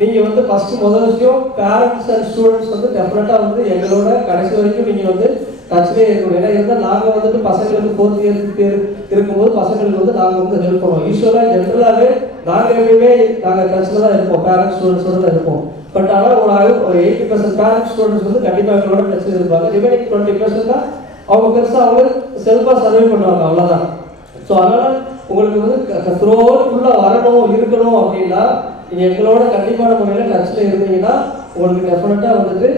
நீங்கள் வந்து ஃபஸ்ட்டு முதல் விஷயம் பேரண்ட்ஸ் அண்ட் ஸ்டூடெண்ட்ஸ் வந்து டெஃபினட்டாக வந்து எங்களோட கடைசி வரைக்கும் நீங்கள் வந்து டச்லேயே இருக்கணும். ஏன்னா இருந்தால் நாங்கள் வந்துட்டு பசங்களுக்கு 4th இயர் 5th இயர் இருக்கும்போது பசங்களுக்கு வந்து நாங்கள் வந்து ஹெல்ப் பண்ணுவோம். யூஸ்வலாக ஜென்ரலாகவே நாங்கள் எப்பயுமே நாங்கள் டச்சில் தான் இருப்போம், பேரண்ட்ஸ் ஸ்டூடெண்ட்ஸோடு தான் இருப்போம். பட் ஆனால் ஒரு 80% பேரண்ட்ஸ் ஸ்டூடெண்ட்ஸ் வந்து கண்டிப்பாக எங்களோட டச்சில் இருப்பாங்க. ரிமைனிங் 20% தான் அவங்க பெருசாக அவங்க செல்ஃபாக சர்வே பண்ணுவாங்க, அவ்வளோதான். ஸோ அதனால் உங்களுக்கு வந்து த்ரோவர் ஃபுல்லாக வரணும் இருக்கணும் அப்படின்னா நீங்கள் எங்களோட கண்டிப்பான முறையில் டச்சில் இருந்தீங்கன்னா உங்களுக்கு டெஃபினட்டாக வந்துட்டு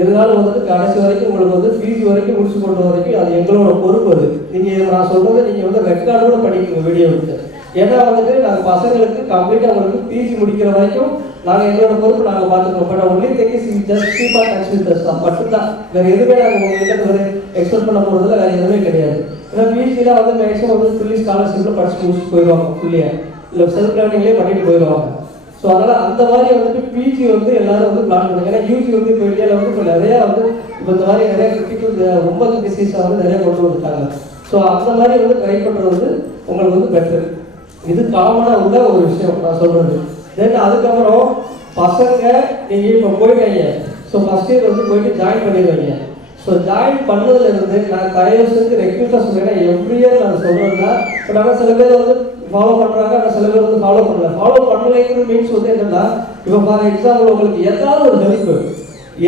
எதுனாலும் வந்துட்டு கடைசி வரைக்கும் உங்களுக்கு வந்து பிஜி வரைக்கும் முடிச்சு கொண்டு வரைக்கும் அது எங்களோட பொறுப்பு. அது நீங்கள் நான் சொல்கிறது நீங்கள் வந்து ரெக்கார்டோட படிக்கணும் வீடியோவுக்கு. ஏன்னா வந்துட்டு நாங்கள் பசங்களுக்கு கம்ப்ளீட்டாக உங்களுக்கு பிஜி முடிக்கிற வரைக்கும் நாங்கள் எங்களோட பொறுப்பு நாங்கள் பார்த்துக்கோம். But only things just keep on touch with us தான் மட்டும்தான். வேறு எதுவுமே நாங்கள் உங்கள்கிட்ட ஒரு எக்ஸ்பெக்ட் பண்ண போகிறதுல வேறு எதுவுமே கிடையாது. ஏன்னா பிஜிலாம் வந்து மேக்ஸிமம் வந்து ஃபுல்லி ஸ்காலர்ஷிப்பில் படிச்சு முடிச்சுட்டு போயிடுவாங்க, ஃபுல்லியாக இல்லை செல்ஃப் லேர்னிங்லேயே பண்ணிட்டு போயிடுவாங்க. ஸோ அதனால் அந்த மாதிரி வந்துட்டு பிஜி வந்து எல்லாரும் வந்து பிளான் பண்ணுங்க. ஏன்னா யூஜி வந்து இப்போ இந்தியாவில் வந்து இப்போ நிறையா வந்து இப்போ இந்த மாதிரி நிறையா கிரிட்டிக்கல் ரொம்ப டிசீஸாக வந்து நிறையா கொண்டு வந்துட்டாங்க. ஸோ அந்த மாதிரி வந்து ட்ரை பண்ணுறது வந்து உங்களுக்கு வந்து பெட்டர். இது காமனாக உள்ள ஒரு விஷயம் நான் சொல்கிறது. தென் அதுக்கப்புறம் பசங்க நீங்கள் இப்போ போயிட்டீங்க. ஸோ ஃபஸ்ட் இயர் வந்து போயிட்டு ஜாயின் பண்ணிடுவீங்க. ஸோ ஜாயின் பண்ணதுலேருந்து நான் தயவுசெஞ்சு ரெக்யூட்டாக சொல்கிறேன், எவ்ரி இயர் நான் சொல்கிறேன்னா. பட் ஆனால் சில பேர் வந்து ஃபாலோ பண்ணுறாங்க, ஆனால் சில பேர் வந்து ஃபாலோ பண்ணல. ஃபாலோ பண்ணலைங்கிறது மீன்ஸ் வந்து என்னென்னா, இப்போ ஃபார் எக்ஸாம்பிள் உங்களுக்கு ஏதாவது ஒரு ஹெல்ப்பு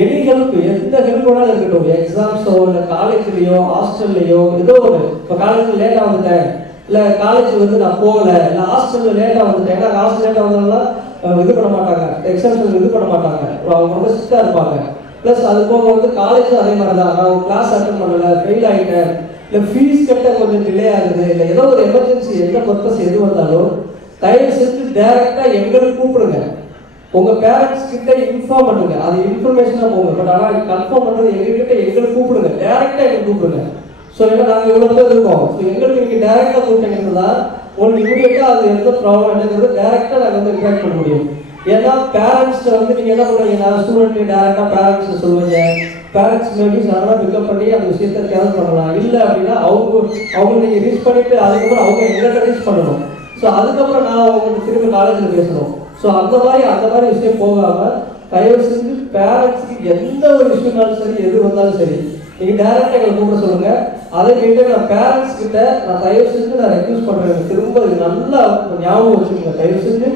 எனி ஹெல்ப், எந்த ஹெல்ப் வேணாலும் இருக்கட்டும், எக்ஸாம்ஸோ இல்லை காலேஜ்லேயோ ஹாஸ்டல்லையோ ஏதோ ஒன்று. இப்போ காலேஜில் லேட்டாக வந்துட்டேன், இல்லை காலேஜ் வந்து நான் போகலை, இல்லை ஹாஸ்டலில் லேட்டாக வந்துட்டேன். ஏன்னா ஹாஸ்டல் லேட்டாக வந்ததுனால இது பண்ண மாட்டாங்க, எக்ஸாம்ஸ் இது பண்ண மாட்டாங்க, அவங்க ரொம்ப ஸ்ட்ரிக்டாக இருப்பாங்க. ப்ளஸ் அது போக வந்து காலேஜும் அதே மாதிரி தான், நான் கிளாஸ் அட்டன் பண்ணலை, ஃபெயில் ஆகிட்டேன், இல்லை ஃபீஸ் கட்ட கொஞ்சம் டிலே ஆகுது, இல்லை ஏதோ ஒரு எமர்ஜென்சி எந்த பர்பஸ் எது வந்தாலும் தயவு செஞ்சு டேரெக்டாக எங்களுக்கு கூப்பிடுங்க. உங்கள் பேரண்ட்ஸ் கிட்ட இன்ஃபார்ம் பண்ணுங்க, அது இன்ஃபர்மேஷனாக போங்க. பட் ஆனால் கன்ஃபார்ம் பண்ணுறது எங்ககிட்ட எங்களுக்கு கூப்பிடுங்க, டேரெக்டாக எங்களுக்கு கூப்பிடுங்க. ஸோ ஏன்னா நாங்கள் இவ்வளோ பேர் இருக்கோம், ஸோ எங்களுக்கு நீங்கள் டேரெக்டாக கூப்பிட்டீங்கன்னா உங்களுக்கு இமீடியட்டாக அது எந்த ப்ராப்ளம் என்னங்கிறது டேரெக்டாக நாங்கள் வந்து இன்ட்ராக்ட் பண்ண முடியும். ஏன்னா பேரண்ட்ஸ்ட்டை வந்து நீங்கள் என்ன பண்ணுவீங்கன்னா ஸ்டூடெண்ட்டு டேரெக்டாக பேரண்ட்ஸை சொல்லுவீங்க, பேரண்ட்ஸ் மேபி சடனாக பிக்கப் பண்ணி அந்த விஷயத்தை கேர் பண்ணலாம். இல்லை அப்படின்னா அவங்க நீங்கள் ரீச் பண்ணிவிட்டு அதுக்கப்புறம் அவங்க எங்கள்கிட்ட ரீச் பண்ணணும். ஸோ அதுக்கப்புறம் நான் அவங்களுக்கு திரும்பி காலேஜில் பேசணும். ஸோ அந்த மாதிரி விஷயம் போகாமல் தயவு செஞ்சு பேரண்ட்ஸுக்கு எந்த ஒரு விஷயம்னாலும் சரி, எது வந்தாலும் சரி, நீங்கள் டேரெக்டாக எங்களை கூப்பிட சொல்லுங்கள். அதை கேட்டு நான் பேரண்ட்ஸ் கிட்ட நான் தயவு செஞ்சு நான் ரெக்யூஸ் பண்ணுறேன். திரும்ப இது நல்லா ஞாபகம் வச்சுக்கோங்க. தயவு செஞ்சு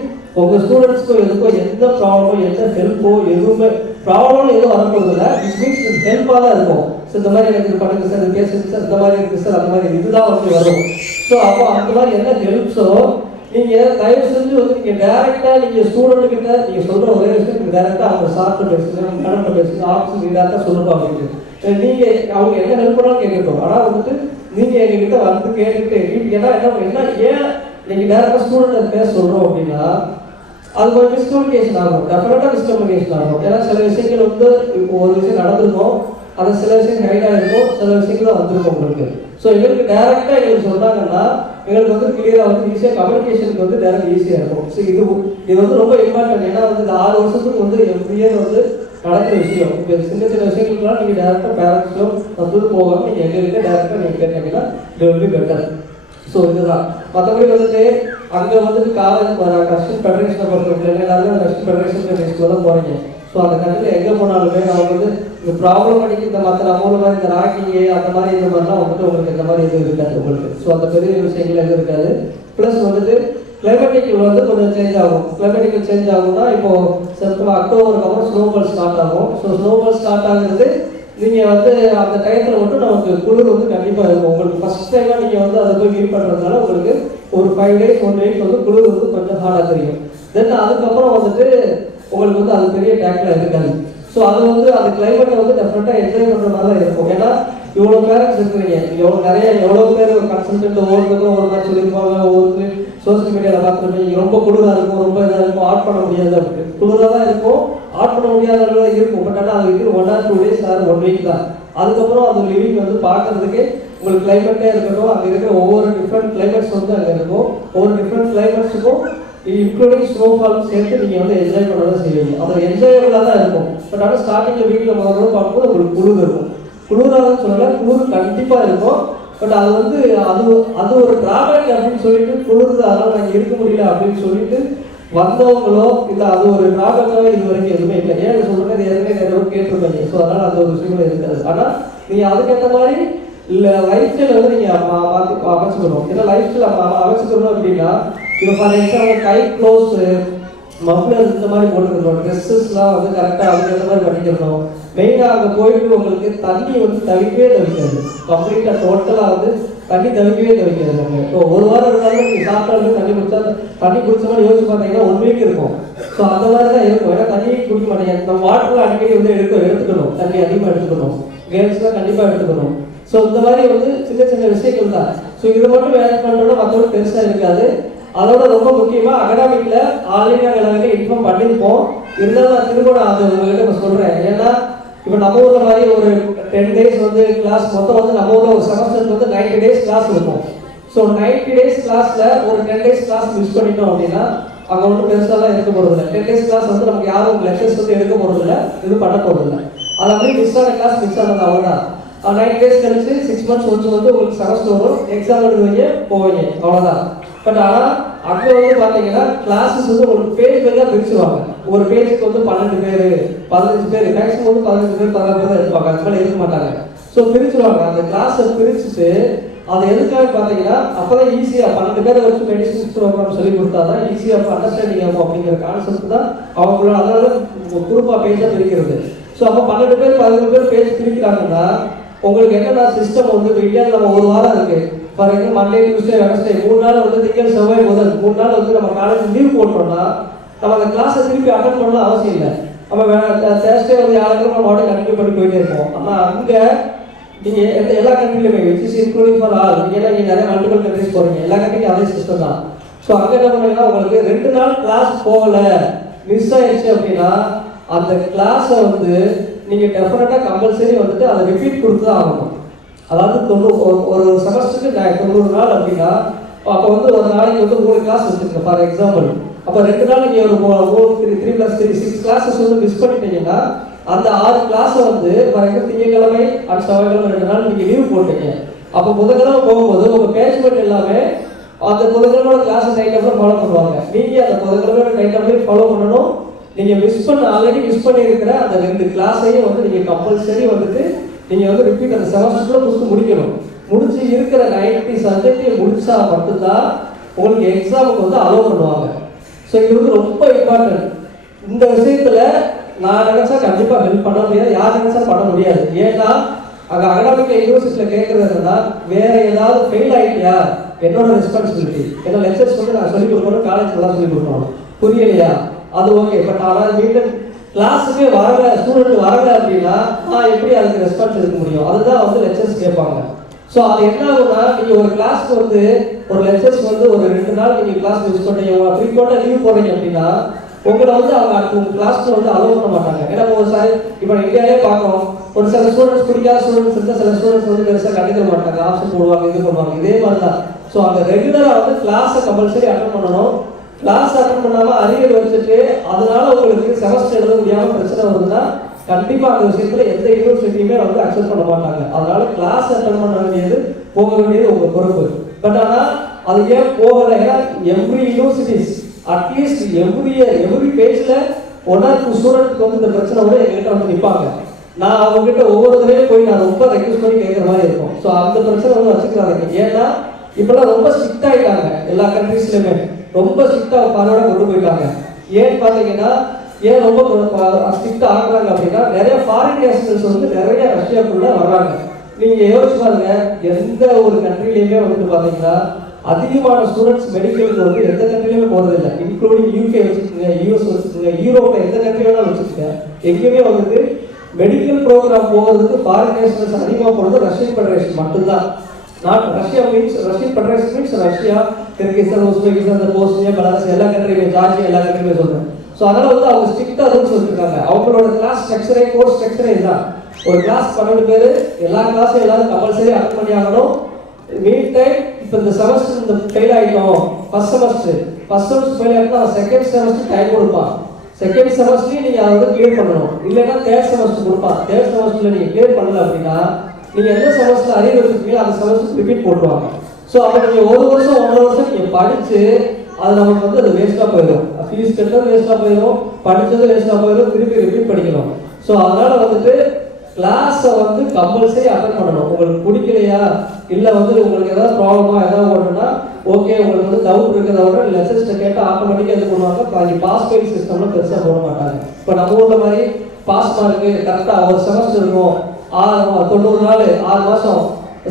உங்கள் ஸ்டூடெண்ட்ஸ்க்கோ எதுக்கோ எந்த ப்ராப்ளமோ எந்த ஹெல்ப்போ எதுவுமே ப்ராப்ளம் எதுவும் வரப்போதில்லை. இட் மீன்ஸ் இது ஹெல்ப்பாக தான் இருக்கும். ஸோ இந்த மாதிரி எனக்கு இது பண்ணுங்க சார், இது பேசுங்க சார், இந்த மாதிரி இருக்குது சார், அந்த மாதிரி இதுதான் வந்து வரும். ஸோ அப்போ அந்த மாதிரி என்ன ஹெல்ப்ஸோ நீங்கள் தயவு செஞ்சு வந்து நீங்கள் டேரெக்டாக நீங்கள் ஸ்டூடெண்ட்டுக்கிட்ட நீங்கள் சொல்கிற ஒரே விஷயம் நீங்கள் டேரெக்டாக அவங்க சார்ட்டு பேசுங்க, மேடம்கிட்ட பேசுங்க, ஆஃபீஸுக்கு டேரெக்டாக சொல்லுப்பா அப்படின்ட்டு. நீங்கள் அவங்க என்ன ஹெல்ப் பண்ணாலும் கேட்கட்டும். ஆனால் வந்துட்டு நீங்கள் எங்ககிட்ட வந்து கேட்டுட்டு ஏன்னா என்ன ஏன் நீங்கள் டேரெக்டாக ஸ்டூடெண்ட்டை பேச சொல்கிறோம் அப்படின்னா அது கொஞ்சம் மிஸ்கம்யூனிகேஷன் ஆகும், டெஃபினட்டாக மிஸ்கம்யூனிகேஷன் ஆகும். ஏன்னா சில விஷயங்கள் வந்து இப்போ ஒரு விஷயம் நடந்திருக்கும், அது சில விஷயம் கைடாக இருக்கும், சில விஷயங்கள் தான் வந்திருக்கும் உங்களுக்கு. ஸோ எங்களுக்கு டேரெக்டாக எங்களுக்கு சொன்னாங்கன்னா எங்களுக்கு வந்து கிளியராக வந்து ஈஸியாக கம்யூனிகேஷனுக்கு வந்து டேரெக்ட் ஈஸியாக இருக்கும். ஸோ இது வந்து ரொம்ப இம்பார்ட்டன்ட். ஏன்னா வந்து இந்த 6 வருஷத்துக்கு வந்து எவ்ரி இயர் வந்து நடக்கிற விஷயம். இப்போ சின்ன சின்ன விஷயங்களுக்குலாம் நீங்கள் டேரெக்டாக பேரண்ட்ஸோ வந்து போகாமல் நீங்கள் எங்ககிட்ட டேரெக்டாக நீங்கள் கேட்டீங்கன்னா இது வந்து பெட்டர். ஸோ இதுதான். மற்றபடி வந்துட்டு அங்கே வந்துட்டு காலேஜ் கஸ்டன் ஃபெடரேஷனை பொறுத்தவரைக்கும் எல்லாருமே கஸ்டன் ஃபெடரேஷன் நெக்ஸ்ட்டில் தான் போகிறீங்க. ஸோ அந்த கண்ட்ரியில் எங்கே போனாலுமே அவங்க வந்து இந்த ப்ராப்ளம் பண்ணிக்கு இந்த மற்ற அமௌண்ட் மாதிரி இந்த ராக்கிங்கு அந்த மாதிரி இந்த மாதிரிலாம் வந்துட்டு உங்களுக்கு இந்த மாதிரி எதுவும் இருக்காது உங்களுக்கு. ஸோ அந்த பெரிய விஷயங்கள் எதுவும் இருக்காது. ப்ளஸ் வந்துட்டு கிளைமேட்டிக் வந்து கொஞ்சம் சேஞ்ச் ஆகும். கிளைமேட்டிக் சேஞ்ச் ஆகும்னா இப்போது அக்டோபருக்கு அப்புறம் ஸ்னோபால் ஸ்டார்ட் ஆகும். ஸோ ஸ்னோபால் ஸ்டார்ட் ஆகுறது நீங்கள் வந்து அந்த டயத்தில் மட்டும் நமக்கு குளிர் வந்து கண்டிப்பாக இருக்கும். உங்களுக்கு ஃபஸ்ட் டைமாக நீங்கள் வந்து அதை போய் மீட் பண்ணுறதுனால உங்களுக்கு ஒரு 5 days 1 week வந்து குளிர் வந்து கொஞ்சம் ஹார்டாக தெரியும். தென் அதுக்கப்புறம் வந்துட்டு உங்களுக்கு வந்து அது பெரிய டேக்கில் இருக்காது. ஸோ அது வந்து அந்த கிளைமேட்டை வந்து டெஃபினட்டாக என்ஜாய் பண்ணுற மாதிரி தான் இருக்கும். ஏன்னா இவ்வளோ பேரண்ட்ஸ் இருக்கிறீங்க, எவ்வளோ பேர் கன்சல்டன்ட் ஒவ்வொருத்தருக்கும் ஒரு மாதிரி சொல்லியிருப்பாங்க, ஒவ்வொரு சோசியல் மீடியாவில் பார்த்துருப்பீங்க ரொம்ப குளிராக இருக்கும், ரொம்ப இதாக இருக்கும், ஆட் பண்ண முடியாது அப்படின்னு. குளிராக தான் இருக்கும், ஆட் பண்ண முடியாத அளவில் இருக்கும். பட் ஆனால் அது இருக்கிற 1 or 2 days ஆர் 1 week தான். அதுக்கப்புறம் அது லிவிங் வந்து பார்க்கறதுக்கு உங்களுக்கு கிளைமேட்டே இருக்கட்டும், அங்கே இருக்கிற ஒவ்வொரு டிஃப்ரெண்ட் கிளைமேட்ஸ் வந்து அங்கே இருக்கும். ஒவ்வொரு டிஃப்ரெண்ட் கிளைமேட்ஸுக்கும் இன்க்ளூடிங் ஸ்னோஃபாலும் சேர்த்து நீங்கள் வந்து என்ஜாய் பண்ண தான் செய்வீங்க. அது என்ஜாயபுளாக தான் இருக்கும். பட் ஆனால் ஸ்டார்டிங்கில் வீட்டில் முதல்ல பார்க்கும்போது உங்களுக்கு குளிர் இருக்கும். குளிராதுன்னு சொல்லலை, குளிர் கண்டிப்பாக இருக்கும். பட் அது வந்து அது ஒரு டிராபேக் அப்படின்னு சொல்லிட்டு குளிர்து அதனால் நாங்கள் இருக்க முடியல அப்படின்னு சொல்லிட்டு வந்தவங்களோ இல்லை அது ஒரு டிராபேக்காகவே இது வரைக்கும் எதுவுமே இல்லை. ஏன் சொல்லுங்கள், அது எதுவுமே நிறைய கேட்டிருப்பாங்க. ஸோ அதனால் அந்த ஒரு விஷயங்களும் இருக்காது. ஆனால் நீங்கள் அதுக்கேற்ற மாதிரி இல்லை லைஃப் ஸ்டைலை வந்து நீங்கள் அமைச்சுக்கணும். ஏன்னா லைஃப் ஸ்டைல் அமைச்சுக்கணும் அப்படின்னா இப்போ for example guy close muffler இந்த மாதிரி போட்டுக்கணும், ட்ரெஸ்ஸஸ்லாம் வந்து கரெக்டாக அதுக்கேற்ற மாதிரி பண்ணிக்கணும். மெயினாக அங்கே போயிட்டு உங்களுக்கு தண்ணி வந்து தவிக்கவே தவிக்காது. கம்ப்ளீட்டாக டோட்டலாக வந்து தண்ணி தவிக்கவே தவிக்காது. நாங்கள் இப்போ 1 வாரம் இருந்தாலும் நீங்கள் சாப்பிட்டாலும் தண்ணி குடிச்ச மாதிரி யோசிச்சு பார்த்தீங்கன்னா 1 week இருக்கும். ஸோ அந்த மாதிரி தான் இருக்கும். ஏன்னா தண்ணி குடிக்க மாட்டேங்க. நம்ம வாட்டரில் அடிக்கடி வந்து எடுத்துக்கணும், தண்ணி அதிகமாக எடுத்துக்கணும், கேர்ள்ஸ்லாம் கண்டிப்பாக எடுத்துக்கணும். ஸோ இந்த மாதிரி வந்து சின்ன சின்ன விஷயங்கள் தான். ஸோ இது மட்டும் மேனேஜ் பண்ணுறோன்னா மற்றவங்க பெருசாக இருக்காது. அதோட ரொம்ப முக்கியமாக அகடாமிக்கில் ஆல்ரெடி நாங்கள் இன்ஃபார்ம் பண்ணியிருப்போம். இருந்தாலும் நான் திரும்ப அது உங்கள்கிட்ட இப்போ சொல்கிறேன். ஏன்னா இப்போ நம்ம ஊரில் மாதிரி ஒரு 10 days வந்து கிளாஸ் மொத்தம் வந்து நம்ம ஊரில் ஒரு செமஸ்டருக்கு வந்து 90 days கிளாஸ் இருக்கும். ஸோ 90 days கிளாஸில் ஒரு 10 days கிளாஸ் மிஸ் பண்ணிட்டோம் அப்படின்னா அங்கே ஒன்றும் பெருசாலாம் இருக்க போகிறதில்ல. 10 days கிளாஸ் வந்து நமக்கு யாரும் லெக்சர்ஸ் வந்து எடுக்க போகிறதில்ல, இது பண்ண போகிறதில்ல. அது அப்படியே மிஸ் ஆன கிளாஸ் மிஸ் ஆனது அவ்வளோதான். 90 days கழிச்சு 6 months ஒன்று வந்து உங்களுக்கு செமஸ்டர் வரும், எக்ஸாம் எழுதுவீங்க, போவீங்க, அவ்வளோதான். பட் ஆனால் அங்கே வந்து பார்த்தீங்கன்னா கிளாஸஸ் வந்து உங்களுக்கு பேஜ் பேஜாக பிரிச்சுருவாங்க. ஒரு பேஜுக்கு வந்து 12 பேர் 15 பேர் மேக்ஸிமம் வந்து 15 பேர் 16 பேர் தான் இருப்பாங்க, அது மேலே இருக்க மாட்டாங்க. ஸோ பிரிச்சுருவாங்க. அந்த கிளாஸை பிரிச்சுட்டு அது எதுக்காக பார்த்தீங்கன்னா அப்போ தான் ஈஸியாக 12 பேரை வச்சு மெடிசன்ஸ் ப்ரோக்ராம் சொல்லி கொடுத்தா தான் ஈஸியாக அண்டர்ஸ்டாண்டிங் ஆகும் அப்படிங்கிற கான்செப்ட் தான் அவங்களோட. அதனால குரூப்பாக பேஜாக பிரிக்கிறது. ஸோ அப்போ 12 பேர் 11 பேர் பேசி பிரிக்கிறாங்கன்னா உங்களுக்கு என்னென்ன சிஸ்டம் வந்து இந்தியாவில் நம்ம ஒரு வாரம் இருக்குது. For example Monday Tuesday Wednesday 3 நாள் வந்து திங்கள் செவ்வாய் முதல் 3 நாள் வந்து நம்ம காலேஜ் லீவ் போட்டோம்னா நம்ம அந்த கிளாஸை திருப்பி அட்டன் பண்ணலாம் அவசியம் இல்லை. நம்ம தேர்ஸ்டே வந்து யாருக்கும் நம்ம மட்டும் கண்டினியூ பண்ணி போயிட்டே இருப்போம். ஆனால் அங்கே நீங்கள் எல்லா கண்ட்ரிலையுமே which is including for all, நீங்கள் நிறைய மல்டிபிள் கண்ட்ரிஸ் போகிறீங்க, எல்லா கண்ட்ரிக்கும் அதே சிஸ்டம் தான். ஸோ அங்கே என்ன பண்ணுறீங்கன்னா உங்களுக்கு 2 நாள் கிளாஸ் போகல மிஸ் ஆயிடுச்சு அப்படின்னா அந்த கிளாஸை வந்து நீங்கள் டெஃபினட்டாக கம்பல்சரி வந்துட்டு அதை ரிப்பீட் கொடுத்து தான் ஆகணும். அதாவது ஒரு செமஸ்டருக்கு 90 நாள் அப்படின்னா அப்போ வந்து ஒரு நாளைக்கு வந்து 3 கிளாஸ் வச்சுருக்கேன் ஃபார் எக்ஸாம்பிள். அப்போ 2 நாள் நீங்கள் ஒரு 3+3 6 கிளாஸஸ் வந்து மிஸ் பண்ணிட்டீங்கன்னா அந்த 6 கிளாஸை வந்து ஃபார் எக்ஸாம்பிள் திங்கக்கிழமை அண்ட் செவ்வாய்க்கிழமை 2 நாள் நீங்கள் லீவ் போட்டீங்க. அப்போ புதன்கிழமை போகும்போது உங்கள் பேச்மெண்ட் எல்லாமே அந்த புதன்கிழமை கிளாஸை டைம் டேபிள் ஃபாலோ பண்ணுவாங்க. நீங்கள் அந்த புதன்கிழமை டைம் டேபிள் ஃபாலோ பண்ணணும். நீங்கள் ஆல்ரெடி மிஸ் பண்ணியிருக்கிற அந்த 2 கிளாஸையும் வந்து நீங்கள் கம்பல்சரி வந்துட்டு நீங்கள் வந்து ரிப்பீட் அந்த செமஸ்டரில் முடிக்கணும். முடிச்சு இருக்கிற 90 சப்ஜெக்டையும் முடிச்சா மட்டும்தான் உங்களுக்கு எக்ஸாமுக்கு வந்து அலோவ் பண்ணுவாங்க. ஸோ இது வந்து ரொம்ப இம்பார்ட்டன்ட். இந்த விஷயத்தில் நான் நினச்சா கண்டிப்பாக ஹெல்ப் பண்ண முடியாது, யார் நினச்சா பண்ண முடியாது. ஏன்னா அங்கே அகடாமிக் யூனிவர்சிட்டியில் கேட்குறது என்னன்னா வேறு ஏதாவது ஃபெயில் ஆகிட்டியா என்னோட ரெஸ்பான்சிபிலிட்டி, என்னோட லெக்சர்ஸ் வந்து நான் சொல்லிக் கொடுக்கணும், காலேஜில் தான் சொல்லிக் கொடுக்கணும், புரியலையா அது ஓகே. பட் ஆனால் வீட்டில் கிளாஸுக்கே வரல ஸ்டூடெண்ட் வரல அப்படின்னா நான் எப்படி அதுக்கு ரெஸ்பான்ஸ் எடுக்க முடியும்? அதுதான் வந்து லெக்சர்ஸ் கேட்பாங்க. ஸோ அது என்ன ஆகும்னா நீங்கள் ஒரு கிளாஸ்க்கு வந்து ஒரு லெக்சர்ஸ் வந்து ஒரு 2 நாள் நீங்கள் கிளாஸ் மிஸ் பண்ணீங்க, ஃப்ரீக்வெண்ட்டாக லீவ் போடுறீங்க அப்படின்னா உங்களை வந்து அவங்க அடுத்த உங்கள் கிளாஸ்க்கு வந்து அலோவ் பண்ண மாட்டாங்க. ஏன்னா ஒரு சாரி இப்போ இந்தியாவிலே பார்க்குறோம், ஒரு சில ஸ்டூடெண்ட்ஸ் பிடிக்காத ஸ்டூடெண்ட்ஸ் இருந்தால் சில ஸ்டூடெண்ட்ஸ் வந்து பெருசாக கண்டுக்க மாட்டாங்க, ஆப்ஷன் போடுவாங்க, இது பண்ணுவாங்க. இதே மாதிரி தான். ஸோ அங்கே ரெகுலராக வந்து கிளாஸை கம்பல்சரி அட்டன் பண்ணணும். கிளாஸ் அட்டன் பண்ணாமல் அரியர் வச்சுட்டு அதனால உங்களுக்கு செமஸ்டர் எழுத முடியாமல் பிரச்சனை வருதுன்னா கண்டிப்பாக அந்த விஷயத்தில் எந்த யூனிவர்சிட்டியுமே வந்து அக்செப்ட் பண்ண மாட்டாங்க. அதனால கிளாஸ் அட்டன் பண்ண வேண்டியது போக வேண்டியது உங்கள் பொறுப்பு. பட் ஆனால் அது ஏன் போகலை? ஏன்னா எவ்ரி யூனிவர்சிட்டிஸ் அட்லீஸ்ட் எவ்ரி பேஜில் 1 or 2 ஸ்டூடெண்ட்க்கு வந்து இந்த பிரச்சனை கூட எங்ககிட்ட வந்து நிற்பாங்க. நான் அவங்ககிட்ட ஒவ்வொரு தடவையும் போய் நான் ரொம்ப ரெக்வஸ்ட் பண்ணி கேட்குற மாதிரி இருக்கும். ஸோ அந்த பிரச்சனை வந்து வச்சுக்கிறாங்க. ஏன்னா இப்போலாம் ரொம்ப ஸ்ட்ரிக்ட் ஆகிட்டாங்க, எல்லா கண்ட்ரீஸ்லையுமே ரொம்ப ஸ்ட்ரிக்டாக பார்வையோட கொண்டு போயிட்டாங்க. ஏன்னு பார்த்தீங்கன்னா ஏன் ரொம்ப ஸ்ட்ரிக்ட் ஆகுறாங்க அப்படின்னா நிறைய ஃபாரின் நேஷனல்ஸ் வந்து நிறைய ரஷ்யாக்குள்ள வர்றாங்க. நீங்கள் யோசிச்சு பாருங்க, எந்த ஒரு கண்ட்ரிலையுமே வந்துட்டு பார்த்தீங்கன்னா அதிகமான ஸ்டூடெண்ட்ஸ் மெடிக்கலுக்கு வந்து எந்த கண்ட்ரிலையுமே போகிறதில்லை. இன்க்ளூடிங் யூகே வச்சுக்கோங்க, யூஎஸ் வச்சுக்கோங்க, யூரோப்பில் எந்த கண்ட்ரி வேணாலும் வச்சுக்கோங்க, எங்கேயுமே வந்துட்டு மெடிக்கல் ப்ரோக்ராம் போகிறதுக்கு ஃபாரின் நேஷனல்ஸ் அதிகமாக போகிறது ரஷ்யன் ஃபெடரேஷன் மட்டும்தான். Not Russia means Russian federation means Russia, Kyrgyzstan, Uzbekistan, Bosnia, Belarus எல்லா கண்ட்ரியுமே, ஜார்ஜியா எல்லா கண்ட்ரியுமே சொல்கிறேன். ஸோ அதனால் வந்து அவங்க ஸ்ட்ரிக்டாக ரூல்ஸ் வச்சுருக்காங்க. அவங்களோட கிளாஸ் ஸ்ட்ரக்சரே கோர்ஸ் ஸ்ட்ரக்சரே இதுதான். ஒரு கிளாஸ் 12 பேர், எல்லா கிளாஸும் எல்லாரும் கம்பல்சரி அட்டன் பண்ணி ஆகணும். மீன் டைம் இப்போ இந்த செமஸ்டர் இந்த ஃபெயில் ஆகிட்டோம், ஃபர்ஸ்ட் செமஸ்டர் ஃபெயில் ஆகிட்டோம், செகண்ட் செமஸ்டர் டைம் கொடுப்பான். செகண்ட் செமஸ்டர்லையும் நீங்கள் அதை வந்து கிளியர் பண்ணணும். இல்லைன்னா தேர்ட் செமஸ்டர் கொடுப்பான். தேர்ட் செமஸ்டரில் நீங்கள் கிளியர் பண்ணல அப்படின்னா நீங்கள் எந்த செமஸ்டர் அரியர் வச்சுருக்கீங்களோ அந்த செமஸ்டர் ரிப்பீட் போட்டுருவாங்க. ஸோ அப்போ நீங்கள் 1 வருஷம் 1.5 வருஷம் நீங்கள் படித்து அது நமக்கு வந்து அது வேஸ்ட்டாக போயிடும். ஃபீஸ் கட்டுறது வேஸ்ட்டாக போயிடும், படித்தது வேஸ்ட்டாக போயிடும், திருப்பி ரிப்பீட் படிக்கணும். ஸோ அதனால் வந்துட்டு கிளாஸை வந்து கம்பல்சரி அட்டன் பண்ணணும். உங்களுக்கு பிடிக்கலையா இல்லை வந்து உங்களுக்கு ஏதாவது ப்ராப்ளமாக ஏதாவது ஒன்றுனா ஓகே, உங்களுக்கு வந்து டவுட் இருக்கிறத விட லெசன்ஸ்ட்டை கேட்டால் ஆட்டோமேட்டிக்காக இது பண்ணுவாங்க. பாஸ் ஃபெயில் சிஸ்டம்லாம் பெருசாக போட மாட்டாங்க. இப்போ நம்ம ஊரில் மாதிரி பாஸ் மார்க்கு கரெக்டாக ஒரு செமஸ்டர் இருக்கும், 90 நாள் 6 மாதம்.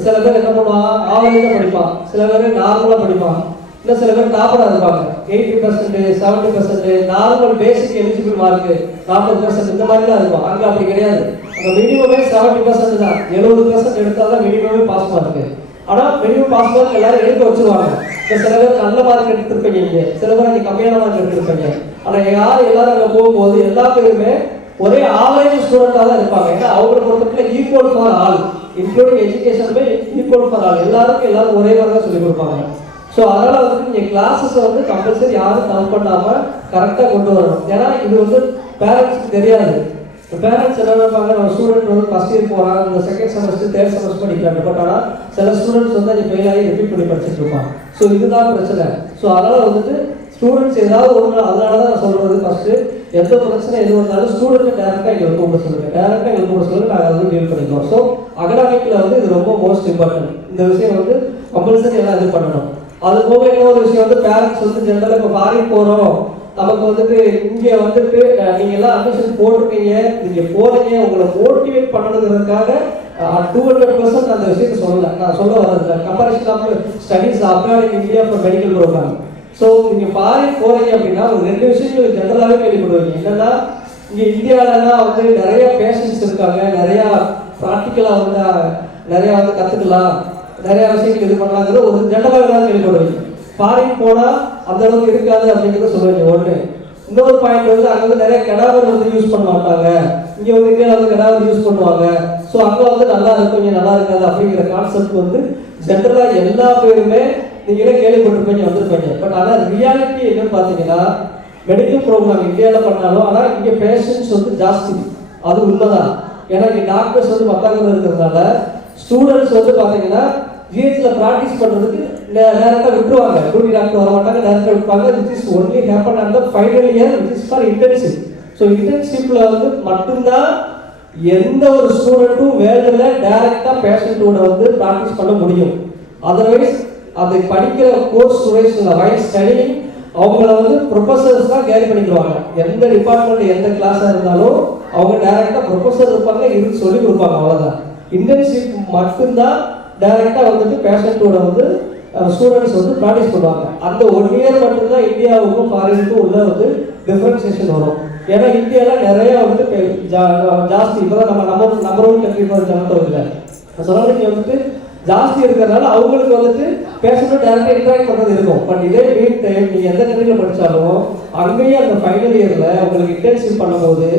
சில பேர் என்ன பண்ணுவான், ஆவரேஜாக படிப்பான், சில பேர் நார்மலாக படிப்பான், இன்னும் சில பேர் டாப்பராக இருப்பாங்க. 80%, 70%, நார்மல் பேசிக் எலிஜிபிள் மார்க்கு 40% இந்த மாதிரிலாம் இருக்கும். அங்கே அப்படி கிடையாது. அங்கே மினிமமே 70% தான். 70% எடுத்தால் தான் மினிமமே பாஸ் மார்க்கு. ஆனால் மினிமம் பாஸ் மார்க் எல்லாரும் எடுக்க வச்சுருவாங்க. இப்போ சில பேர் நல்ல மார்க் எடுத்துருப்பீங்க, இங்கே சில பேர் அங்கே கம்மியான மார்க் எடுத்துருப்பீங்க. ஆனால் யார் எல்லாரும் அங்கே போகும்போது எல்லா பேருமே ஒரே ஆவரேஜ் ஸ்டூடெண்ட்டாக தான் இருப்பாங்க. ஏன்னா அவங்களை பொறுத்தவரை ஈக்குவல் ஃபார் ஆல், இன்க்ளூடிங் எஜுகேஷனுமே ஈக்குவல் ஃபார் ஆல், எல்லாரும் ஒரே மாதிரி தான் சொல்லிக் கொடுப்பாங்க. ஸோ அதனால் வந்து நீங்கள் கிளாஸஸை வந்து கம்பல்சரி யாரும் தப்பு பண்ணாமல் கரெக்டாக கொண்டு வரணும். ஏன்னா இது வந்து பேரண்ட்ஸுக்கு தெரியாது. பேரண்ட்ஸ் என்ன நினைப்பாங்க, நம்ம ஸ்டூடெண்ட் வந்து ஃபஸ்ட் இயர் போகிறாங்க, இந்த செகண்ட் செமஸ்டர் தேர்ட் செமஸ்டர் படிக்கிறாங்க. பட் ஆனால் சில ஸ்டூடெண்ட்ஸ் வந்து அது ஃபெயில் ஆகி ரிப்பீட் பண்ணி படிச்சுட்டு இருப்பாங்க. ஸோ இதுதான் பிரச்சனை. ஸோ அதனால் வந்துட்டு ஸ்டூடெண்ட்ஸ் ஏதாவது ஒன்று, அதனால தான் நான் சொல்கிறது ஃபஸ்ட்டு எந்த பிரச்சனை எது வந்தாலும் ஸ்டூடெண்ட்டை டேரெக்டாக எங்களுக்கு கூப்பிட சொல்லுங்கள், டேரெக்டாக எங்களுக்கு கூப்பிட சொல்லுங்கள், நாங்கள் வந்து டீல் பண்ணிக்கிறோம். ஸோ அகடாமிக்கில் வந்து இது ரொம்ப மோஸ்ட் இம்பார்ட்டன்ட். இந்த விஷயம் வந்து கம்பல்சரி எல்லாம் இது பண்ணணும். அது போக இன்னொரு விஷயம் வந்து பேரண்ட்ஸ் வந்து ஜென்ரலாக இப்போ ஃபாரின் போகிறோம் நமக்கு வந்துட்டு இங்கே வந்துட்டு நீங்கள் எல்லாம் அட்மிஷன் போட்டிருக்கீங்க, நீங்கள் போகிறீங்க, உங்களை மோட்டிவேட் பண்ணணுங்கிறதுக்காக 200% அந்த விஷயத்தை சொல்லலை. நான் சொல்ல வர்றது comparison of studies abroad in India for medical programme. So நீங்கள் ஃபாரின் போகிறீங்க அப்படின்னா ஒரு 2 விஷயங்கள் ஜென்ரலாகவே கேள்விப்படுவீங்க. என்னென்னா இங்கே இந்தியாவிலலாம் வந்து நிறைய பேஷண்ட்ஸ் இருக்காங்க, நிறையா ப்ராக்டிக்கலாக வந்து நிறையா வந்து கற்றுக்கலாம், நிறையா விஷயங்கள் இது பண்ணலாங்கிறது ஒரு ஜென்ரலாக தான் கேள்விப்படுவீங்க. ஃபாரின் போனால் அந்த அளவுக்கு இருக்காது அப்படிங்கிறத சொல்லுவீங்க. ஒன்று. இன்னொரு பாயிண்ட் வந்து அங்கே வந்து நிறைய கெடாவர் வந்து யூஸ் பண்ண மாட்டாங்க, இங்கே வந்து இந்தியாவில் வந்து கெடாவர் யூஸ் பண்ணுவாங்க. ஸோ அங்கே வந்து நல்லா இருக்கும், இங்கே நல்லா இருக்காது அப்படிங்கிற கான்செப்ட் வந்து ஜென்ரலாக எல்லா பேருமே நீங்களே கேள்விப்பட்டிருப்பீங்க, வந்திருப்பீங்க. பட் ஆனால் ரியாலிட்டி என்னன்னு பார்த்தீங்கன்னா மெடிக்கல் ப்ரோக்ராம் இந்தியாவில் பண்ணாலும் ஆனால் இங்கே பேஷண்ட்ஸ் வந்து ஜாஸ்தி. அது உண்மைதான். ஏன்னா இங்கே டாக்டர்ஸ் வந்து பத்தாக்குள்ள இருக்கிறதுனால ஸ்டூடெண்ட்ஸ் வந்து பார்த்தீங்கன்னா ஜிஹெச்சில் ப்ராக்டிஸ் பண்ணுறதுக்கு டேரெக்டாக விட்டுருவாங்க. டியூட்டி டாக்டர் வர மாட்டாங்க, டேரெக்டாக விட்டுருவாங்க. Which is only happen at the final year which is for internship. So இன்டர்ன்ஷிப்பில் வந்து மட்டும்தான் எந்த ஒரு ஸ்டூடெண்ட்டும் வேலையில் டேரெக்டாக பேஷண்ட்டோட வந்து ப்ராக்டிஸ் பண்ண முடியும். அதர்வைஸ் அதை படிக்கிற கோர்ஸ் ஸ்டூடெண்ட்ஸ் வைஸ் ஸ்டடிங் அவங்கள வந்து ப்ரொஃபஸர்ஸ் தான் கேரி பண்ணிக்குவாங்க. எந்த டிபார்ட்மெண்ட் எந்த கிளாஸாக இருந்தாலும் அவங்க டேரெக்டாக ப்ரொஃபஸர் இருப்பாங்க, இருந்து சொல்லி கொடுப்பாங்க, அவ்வளோதான். இன்டர்ன்ஷிப் மட்டும்தான் டைரெக்டாக வந்துட்டு பேஷண்ட்டோட வந்து ஸ்டூடெண்ட்ஸ் வந்து ப்ராக்டிஸ் பண்ணுவாங்க. அந்த 1 இயர் மட்டும்தான் இந்தியாவுக்கும் ஃபாரினுக்கும் உள்ள வந்து டிஃப்ரென்சியேஷன் வரும். ஏன்னா இந்தியாவில் நிறையா வந்து ஜாஸ்தி இப்போ தான் நம்பர் 1 கண்ட்ரி ஃபார் ஜனத்தொகையில் சரௌண்டிங் வந்துட்டு ஜாஸ்தி இருக்கிறதுனால அவங்களுக்கு வந்துட்டு பேஷண்ட்டோட டேரெக்டாக இன்ட்ராக்ட் பண்ணுறது இருக்கும். பட் இதே மீன் டைம் நீங்கள் எந்த கண்ட்ரியில் படித்தாலும் அங்கேயும் அந்த ஃபைனல் இயரில் உங்களுக்கு இன்டர்ன்ஷிப் பண்ணும்போது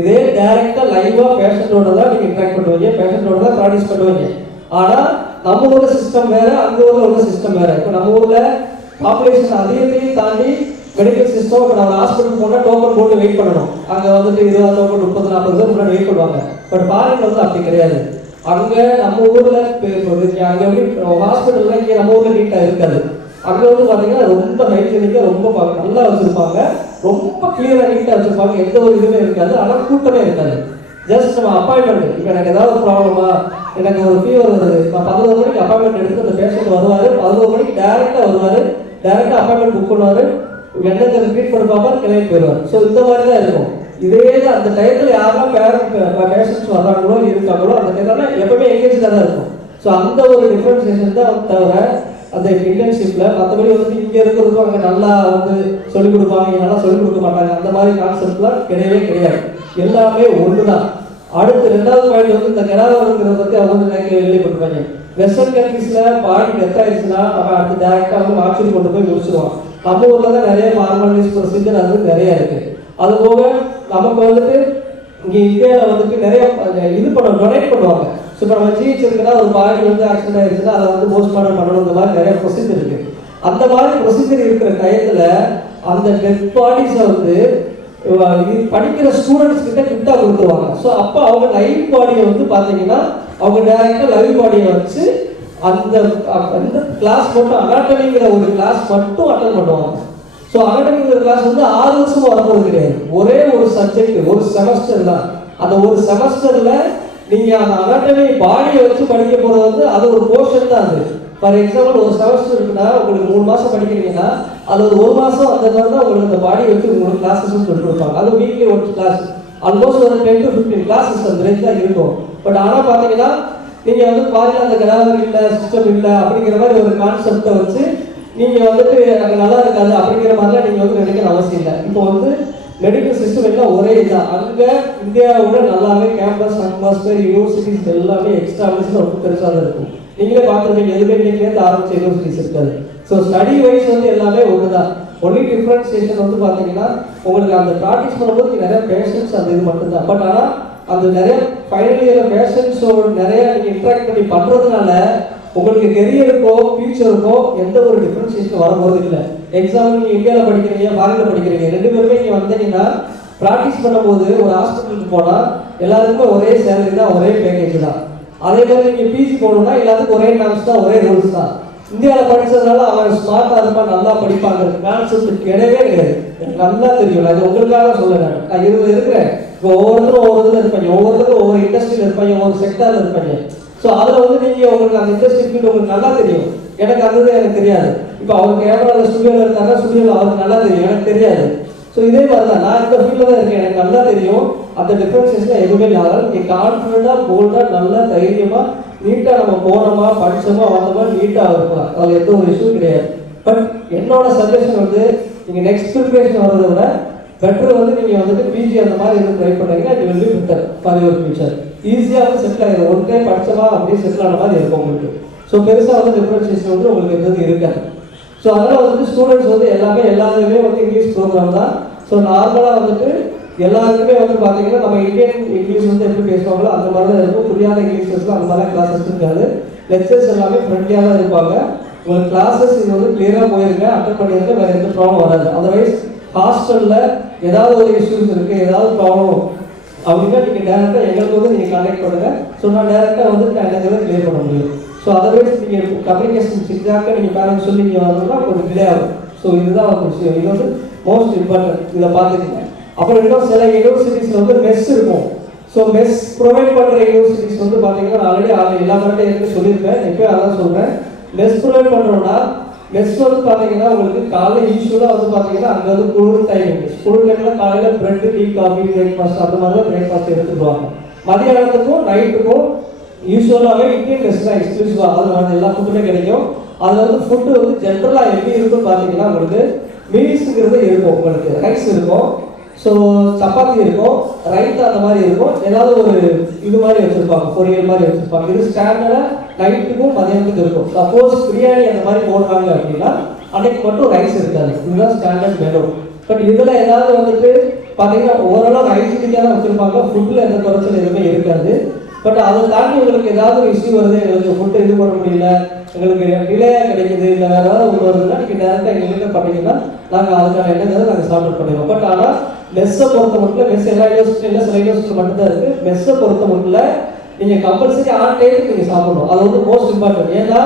இதே டேரெக்டாக லைவாக பேஷண்ட்டோட தான் நீங்கள் இன்ட்ராக்ட் பண்ணுவீங்க, பேஷண்ட்டோட தான் ப்ராக்டிஸ் பண்ணுவீங்க. ஆனால் நம்ம ஊரில் சிஸ்டம் வேறு, அங்கே ஊரில் உள்ள சிஸ்டம் வேறு. இப்போ நம்ம ஊரில் பாப்புலேஷன் அதிகத்தையும் தாண்டி மெடிக்கல் சிஸ்டம் இப்போ நம்ம ஹாஸ்பிட்டல் போனால் டோக்கன் போட்டு வெயிட் பண்ணணும். அங்கே வந்துட்டு 20 டோக்கன் 30-40 பேர் முன்னாடி வெயிட் பண்ணுவாங்க. பட் ஃபாரின் வந்து அப்படி கிடையாது. அங்கே நம்ம ஊரில் அங்கே எப்படி ஹாஸ்பிட்டலில் இங்கே நம்ம ஊரில் நீட்டாக இருக்காது. அங்கே வந்து பார்த்தீங்கன்னா ரொம்ப ஹைஜீனிக்காக ரொம்ப நல்லா வச்சுருப்பாங்க, ரொம்ப கிளியராக நீட்டாக வச்சுருப்பாங்க, எந்த ஒரு இதுவுமே இருக்காது. ஆனால் கூட்டமே இருக்காது. ஜஸ்ட் நம்ம அப்பாயின்மெண்ட், இப்போ எனக்கு ஏதாவது ப்ராப்ளமா, எனக்கு ஒரு ஃபீவர் வருது, நான் 11 மணிக்கு அப்பாயின்மெண்ட் எடுத்து அந்த பேஷண்ட் வருவார், 11 மணிக்கு டேரெக்டாக வருவார், டேரெக்டாக அப்பாயின்மெண்ட் புக் பண்ணுவார், என்ன ட்ரீட்மெண்ட் பார்ப்பார், கிளம்பி போயிடுவார். ஸோ இந்த மாதிரி தான் இருக்கும். இதே தான் அந்த டயத்தில் யாரெல்லாம் பேஷண்ட்ஸ் வர்றாங்களோ இருக்காங்களோ அந்த டயத்தில் எப்பவுமே எங்கேஜாக தான் இருக்கும். ஸோ அந்த ஒரு டிஃப்ரென்சியேஷன் தான் தவிர அந்த இன்டர்ன்ஷிப்பில் மற்றபடி வந்து இங்கே இருக்கிறதுக்கும் அங்கே நல்லா வந்து சொல்லிக் கொடுப்பாங்க, இங்கே நல்லா சொல்லிக் கொடுக்க மாட்டாங்க, அந்த மாதிரி கான்செப்ட்லாம் கிடையவே கிடையாது. எல்லாமே ஒன்று தான். அடுத்து 2வது பாயிண்ட் வந்து இந்த கெடாவருங்கிறத பற்றி அவங்க வந்து நிறைய கேள்விப்பட்டிருப்பாங்க. வெஸ்டர்ன் கண்ட்ரீஸில் பாடி டெத் ஆயிடுச்சுன்னா அவன் அடுத்து டேரெக்டாக வந்து ஆக்சிஜன் கொண்டு போய் முடிச்சிருவான். நம்ம ஊரில் தான் நிறைய ஃபார்மாலிட்டிஸ் ப்ரொசீஜர் அது நிறையா இருக்குது. அதுபோக நமக்கு வந்துட்டு இங்கே இந்தியாவில் வந்துட்டு நிறைய இது டொனேட் பண்ணுவாங்க. ஸோ இப்போ நம்ம ஜிஹெச் இருக்குன்னா ஒரு பாடி வந்து ஆக்சிடென்ட் ஆகிடுச்சுன்னா அதை வந்து போஸ்ட்மார்ட்டம் பண்ணணும், இந்த மாதிரி நிறைய ப்ரொசீஜர் இருக்குது. அந்த மாதிரி ப்ரொசீஜர் இருக்கிற டயத்தில் அந்த டெத் பாடிஸை வந்து படிக்கிற ஸ்டூடெண்ட்ஸ் கிட்ட கிஃப்டாக கொடுத்துருவாங்க. ஸோ அப்போ அவங்க லைவ் பாடியை வந்து பார்த்தீங்கன்னா அவங்க டேரெக்டாக லைவ் பாடியை வச்சு அந்த கிளாஸ் மட்டும் அனாட்டமிங்கிற ஒரு கிளாஸ் மட்டும் அட்டன் பண்ணுவாங்க. ஸோ அனாட்டமிங்கிற கிளாஸ் வந்து 6 வருஷமும் வரப்போது கிடையாது. ஒரே ஒரு சப்ஜெக்ட், ஒரு செமஸ்டர் தான். அந்த ஒரு செமஸ்டரில் நீங்கள் அந்த அனாட்டமி பாடியை வச்சு படிக்க போகிறது வந்து அது ஒரு போர்ஷன் தான். அது ஃபார் எக்ஸாம்பிள் ஒரு செமஸ்டர் இருக்குன்னா உங்களுக்கு 3 மாதம் படிக்கிறீங்கன்னா அது ஒரு 1 மாதம் அந்த மாதிரி தான் உங்களுக்கு அந்த பாடியை வச்சு உங்களுக்கு கிளாஸஸ்ன்னு சொல்லிட்டு இருப்பாங்க. அது வீக்லி ஒரு கிளாஸ், ஆல்மோஸ்ட் ஒரு 10 to 15 கிளாஸஸ் அந்த ரேஞ்ச் தான் இருக்கும். பட் ஆனால் பார்த்தீங்கன்னா நீங்கள் வந்து பாதியில் அந்த கிராமர் இல்லை, சிஸ்டம் இல்லை அப்படிங்கிற மாதிரி ஒரு கான்செப்டை வச்சு நீங்கள் வந்துட்டு அங்கே நல்லா இருக்காது அப்படிங்கிற மாதிரிலாம் நீங்கள் வந்து நினைக்கிற அவசியம் இல்லை. இப்போ வந்து மெடிக்கல் சிஸ்டம் எல்லாம் ஒரே இதுதான். அங்கே இந்தியாவோட நல்லாவே கேம்பஸ், அட்மாஸ்பியர், யூனிவர்சிட்டிஸ் எல்லாமே எக்ஸ்ட்ராவிஷன் ரொம்ப பெருசாக தான் இருக்கும். நீங்களே பார்த்துருப்பீங்க, எதுவுமே இன்றைக்கேருந்து ஆரம்பிச்ச யூனிவர்சிட்டிஸ் இருக்காது. ஸோ ஸ்டடி வைஸ் வந்து எல்லாமே ஒன்று தான். ஒன்லி டிஃப்ரென்சியேஷன் வந்து பார்த்தீங்கன்னா உங்களுக்கு அந்த ப்ராக்டிஸ் பண்ணும்போது நிறைய பேஷன்ஸ் அந்த இது மட்டும்தான். பட் ஆனால் அந்த நிறைய ஃபைனல் இயர் பேஷன்ஸோட நிறைய நீங்கள் இன்ட்ராக்ட் பண்ணி பண்ணுறதுனால உங்களுக்கு கெரியருக்கோ ஃபியூச்சருக்கோ எந்த ஒரு டிஃப்ரென்சியேஷன் வரும்போது இல்லை. எக்ஸாம்பிள் நீங்கள் இந்தியாவில் படிக்கிறீங்க, ஃபாரினில் படிக்கிறீங்க, 2 பேருமே நீங்கள் வந்தீங்கன்னா ப்ராக்டிஸ் பண்ணும்போது ஒரு ஹாஸ்பிட்டலுக்கு போனால் எல்லாருக்குமே ஒரே சேலரி தான், ஒரே பேக்கேஜ் தான். அதே மாதிரி நீங்கள் பிஜி போகணுன்னா எல்லாத்துக்கும் ஒரே நாம்ஸ் தான், ஒரே ரூல்ஸ் தான். இந்தியாவில் படித்ததுனால அவன் ஸ்மார்ட்டாக இருப்பான், நல்லா படிப்பாங்க கான்செப்ட் கிடையவே கிடையாது. எனக்கு நல்லா தெரியும். அது உங்களுக்காக சொல்லுறேன். நான் இதில் இருக்கிறேன். இப்போ ஒவ்வொருத்தரும் ஒவ்வொரு இதில் இருப்பாங்க, ஒவ்வொருத்தரும் ஒவ்வொரு இண்டஸ்ட்ரியில் இருப்பாங்க, ஒவ்வொரு செக்டரில் இருப்பாங்க. ஸோ அதில் வந்து நீங்கள் உங்களுக்கு அந்த இண்டஸ்ட்ரி ஃபீல்டு உங்களுக்கு நல்லா தெரியும். எனக்கு அந்த எனக்கு தெரியாது. இப்போ அவர் கேமராவில் ஸ்டுடியோவில் இருக்காங்க, ஸ்டுடியோவில் அவருக்கு நல்லா தெரியும், எனக்கு தெரியாது. ஸோ இதே மாதிரி தான் நான் இந்த ஃபீல்டில் தான் இருக்கேன், எனக்கு நல்லா தெரியும் அந்த டிஃப்ரென்சியேஷன் எதுவுமே இல்லாத நீங்கள் கான்ஃபிடென்ட்டாக போல்டாக நல்லா தைரியமாக நீட்டாக நம்ம போனோமா படித்தோமா வந்தோமா நீட்டாக இருக்கலாம், அதில் எந்த ஒரு இஷ்யூ கிடையாது. பட் என்னோட சஜஷன் வந்து நீங்கள் நெக்ஸ்ட் ப்ரிப்பரேஷன் வர்றதை விட பெட்டர் வந்து நீங்கள் வந்துட்டு பிஜி அந்த மாதிரி எதுவும் ட்ரை பண்ணுறீங்கன்னா இது வந்து பெட்டர் ஃபார் யுவர் ஃபியூச்சர். ஈஸியாக வந்து செட்டில் ஆகிடும், ஒன் டைம் படித்தமா அப்படியே செட்டில் ஆன மாதிரி இருக்கும் உங்களுக்கு. ஸோ பெருசாக வந்து டிஃப்ரென்ஷியேஷன் வந்து உங்களுக்கு எதுவும் இருக்காது. ஸோ அதனால் வந்துட்டு ஸ்டூடெண்ட்ஸ் வந்து எல்லாருமே வந்து இங்கிலீஷ் ப்ரோக்ராம் தான். ஸோ நார்மலாக வந்துட்டு எல்லாருக்குமே வந்து பார்த்தீங்கன்னா நம்ம இந்தியன் இங்கிலீஷ் வந்து எப்படி பேசுவாங்களோ அந்த மாதிரி தான் இருக்கும். புரியாத இங்கிலீஷஸ்லாம் அந்த மாதிரிலாம் கிளாஸஸ் இருக்காது. லெக்சர்ஸ் எல்லாமே ஃப்ரெண்ட்லியாக தான் இருப்பாங்க. உங்களுக்கு கிளாஸஸ் இது வந்து கிளியராக போயிருங்க, அட்டன் பண்ணியிருக்க வேறு எந்த ப்ராப்ளம் வராது. அதர்வைஸ் ஹாஸ்டலில் ஏதாவது ஒரு இஷ்யூஸ் இருக்குது, ஏதாவது ப்ராப்ளம் அப்படின்னா நீங்கள் டேரெக்டாக எங்களுக்கு வந்து நீங்கள் கான்டாக்ட் பண்ணுங்கள். ஸோ நான் டேரெக்டாக வந்து எனக்கு கிளியர் பண்ண முடியும். ஸோ அதர்வைஸ் நீங்கள் கம்யூனிகேஷன் சிக்ஸாக நீங்கள் பேரண்ட்ஸ் சொல்லி நீங்கள் வரணும்னா கொஞ்சம் டிலே ஆகும். ஸோ இதுதான் ஒரு விஷயம், இது வந்து மோஸ்ட் இம்பார்ட்டன்ட். இதை பார்த்துக்கங்க. அப்புறம் இன்னும் சில யூனிவர்சிட்டிஸில் வந்து மெஸ் இருக்கும். ஸோ மெஸ் ப்ரொவைட் பண்ணுற யூனிவர்சிட்டிஸ் வந்து பார்த்தீங்கன்னா ஆல்ரெடி எல்லா மட்டும் எனக்கு சொல்லியிருக்கேன், எப்போயும் அதான் சொல்கிறேன். மெஸ் ப்ரொவைட் பண்ணுறோம்னா மெஸ் வந்து பார்த்தீங்கன்னா உங்களுக்கு காலையில் யூஸ்வலாக வந்து பார்த்தீங்கன்னா அங்கே வந்து குளிர் டைமிங், குளிர் டைமில் காலையில் பிரெட் டீ காஃபி பிரேக்ஃபாஸ்ட் அந்த மாதிரி தான் பிரேக்ஃபாஸ்ட் எடுத்துக்குவாங்க. மதியானத்துக்கும் நைட்டுக்கும் யூஸ்வலாகவே இந்தியன் மெஸ் தான் எக்ஸ்க்ளூசிவாக அதில் வந்து எல்லா ஃபுட்டுமே கிடைக்கும். அதில் வந்து ஃபுட்டு வந்து ஜென்ரலாக எப்படி இருக்குன்னு பார்த்தீங்கன்னா உங்களுக்கு மீல்ஸுங்கிறது இருக்கும், உங்களுக்கு ரைஸ் இருக்கும், ஸோ சப்பாத்தி இருக்கும், ரைஸ் அந்த மாதிரி இருக்கும், ஏதாவது ஒரு இது மாதிரி வச்சுருப்பாங்க, பொரியல் மாதிரி வச்சுருப்பாங்க. இது ஸ்டாண்டர்டாக நைட்டுக்கும் மதியானத்துக்கும் இருக்கும். சப்போஸ் பிரியாணி அந்த மாதிரி போடுறாங்க அப்படின்னா அன்னைக்கு மட்டும் ரைஸ் இருக்காது, இதுதான் ஸ்டாண்டர்ட் மெனு. பட் இதில் ஏதாவது வந்துட்டு பார்த்தீங்கன்னா ஓரளவு ஹைஜீனிக்காக தான் வச்சுருப்பாங்க, ஃபுட்டில் எந்த குறைச்சல் எதுவுமே இருக்காது. பட் அதை தாண்டி உங்களுக்கு ஏதாவது ஒரு இஷ்யூ வருது, எங்களுக்கு ஃபுட்டு இது பண்ண முடியல, எங்களுக்கு டிலேயாக கிடைக்குது, இல்லை வேறு ஏதாவது ஒன்று வருதுன்னா நீங்கள் டேரெக்டாக எங்கள்கிட்ட பண்ணிங்கன்னா நாங்கள் அதுக்கான என்னங்கிறத நாங்கள் சார்ட் பண்ணிடுவோம். பட் ஆனால் மெஸ்ஸை பொறுத்த மட்டும் மெஸ் எல்லா யூனிவர்சிட்டியில் சில யூனிவர்சிட்டி மட்டும்தான் இருக்குது. மெஸ்ஸை பொறுத்த மட்டும் நீங்கள் கம்பல்சரி ஆன் டைமுக்கு நீங்கள் சாப்பிடணும், அது வந்து மோஸ்ட் இம்பார்ட்டன்ட். ஏன்னா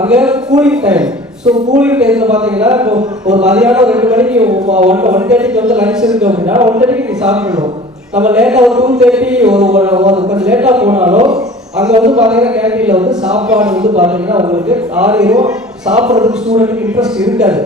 அங்கே கூலிங் டைம். ஸோ கூலிங் டைமில் பார்த்தீங்கன்னா இப்போ ஒரு மதியானம் 2 மணிக்கு 1:30 வந்து லஞ்ச் இருக்குது அப்படின்னா 1:30 நீங்கள் சாப்பிடணும். நம்ம லேட்டாக ஒரு 2:30 ஒரு கொஞ்சம் லேட்டாக போனாலும் அங்கே வந்து பார்த்தீங்கன்னா கேன்டீனில் வந்து சாப்பாடு வந்து பார்த்தீங்கன்னா உங்களுக்கு ஆறிடும். சாப்பிட்றதுக்கு ஸ்டூடெண்ட்டுக்கு இன்ட்ரெஸ்ட் இருக்காது.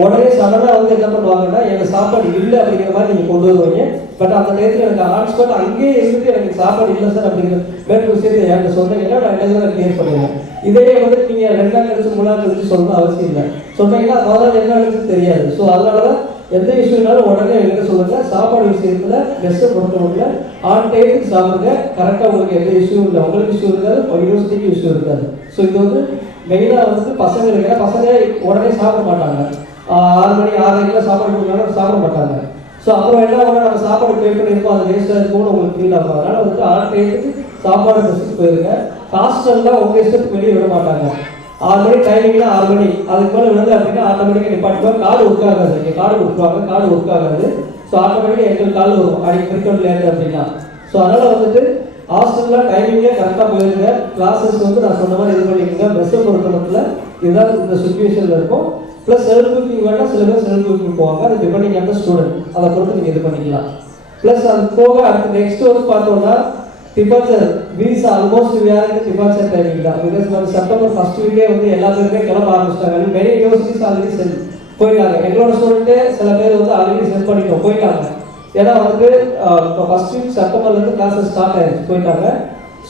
உடனே சடனாக வந்து என்ன பண்ணுவாங்கன்னா எங்கள் சாப்பாடு இல்லை அப்படிங்கிற மாதிரி நீங்கள் கொண்டு வருவீங்க. பட் அந்த நேரத்தில் எனக்கு ஹாட்ஸ்பாட் அங்கேயே இருந்துட்டு எனக்கு சாப்பாடு இல்லை சார் அப்படிங்கிற மேற்கு விஷயத்தை என்கிட்ட சொன்னீங்கன்னா நான் என்ன கிளியர் பண்ணுவேன். இதே வந்து நீங்கள் 2 நாள் கழிச்சு 3 நாள் கழிச்சு சொல்லணும் அவசியம் இல்லை. சொன்னீங்கன்னா முதல்ல என்ன கழிச்சு தெரியாது. ஸோ அதனால தான் எந்த இஷ்யூனாலும் உடனே என்கிட்ட சொல்லுங்கள். சாப்பாடு விஷயத்தில் மெஸ்ஸை பொறுத்தவரையில் ஆன் டைமுக்கு சாப்பிடுங்க. கரெக்டாக உங்களுக்கு எந்த இஷ்யூ இல்லை, உங்களுக்கு இஷ்யூ இருக்காது, யூனிவர்சிட்டிக்கு இஷ்யூ இருக்காது. ஸோ இது வந்து மெயினாக வந்து பசங்க இருக்கிற பசங்க உடனே சாப்பிட மாட்டாங்க. 6 மணி 6:30 சாப்பாடு கொடுத்தாலும் சாப்பிட மாட்டாங்க. ஸோ அப்புறம் என்ன பண்ணால் நம்ம சாப்பாடு பே பண்ணியிருக்கோம், அது வேஸ்ட்டாக இருக்கும்னு உங்களுக்கு ஃபீல் ஆகும். அதனால் வந்து ஆன் டைமுக்கு சாப்பாடு மெஸ்ஸுக்கு போயிருங்க. ஹாஸ்டலில் உங்கள் இஷ்டத்துக்கு வெளியே விட மாட்டாங்க. 6 மணி டைமிங்னா 6 மணி, அதுக்கு மேலே விழுந்து அப்படின்னா ஆட்டோமேட்டிக்காக நிப்பாட்டுவாங்க. கார்டு ஒர்க் ஆகாது, நீங்கள் கார்டு கொடுத்துருவாங்க, கார்டு ஒர்க் ஆகாது. ஸோ ஆட்டோமேட்டிக்காக எங்களுக்கு கால் வரும் அன்றைக்கி ஃப்ரீக்வெண்ட் லேட்டு அப்படின்னா. ஸோ அதனால் வந்துட்டு ஹாஸ்டலில் டைமிங்கே கரெக்டாக போயிருங்க. கிளாஸஸ் வந்து நான் சொன்ன மாதிரி இது பண்ணிக்கோங்க. மெஸ்ஸை பொறுத்த மட்டும் இதுதான் இந்த சுச்சுவேஷனில் இருக்கும். ப்ளஸ் செல்ஃப் குக்கிங் வேணால் சில பேர் செல்ஃப் குக்கிங் போவாங்க, அது டிபெண்டிங் ஆன் த ஸ்டூடெண்ட், அதை பொறுத்து நீங்கள் இது பண்ணிக்கலாம். ப்ளஸ் அது போக அடுத்து நெக்ஸ்ட் வந்து பார்த்தோம்னா டிபார்ச்சர் வீசா ஆல்மோஸ்ட் வேறு டிபார்ச்சர் டைமிங் தான். பிகாஸ் வந்து செப்டம்பர் ஃபர்ஸ்ட் வீக்கே வந்து எல்லா பேருமே கிளம்ப ஆரம்பிச்சிட்டாங்க. மெனி யூனிவர்சிட்டிஸ் ஆல்ரெடி போயிட்டாங்க. எங்களோட ஸ்டூடெண்ட்டு சில பேர் வந்து ஆல்ரெடி சென்ட் பண்ணிட்டோம் போயிட்டாங்க. ஏன்னா வந்து இப்போ ஃபர்ஸ்ட் வீக் செப்டம்பர்லேருந்து கிளாஸஸ் ஸ்டார்ட் ஆகிடுச்சு, போயிட்டாங்க.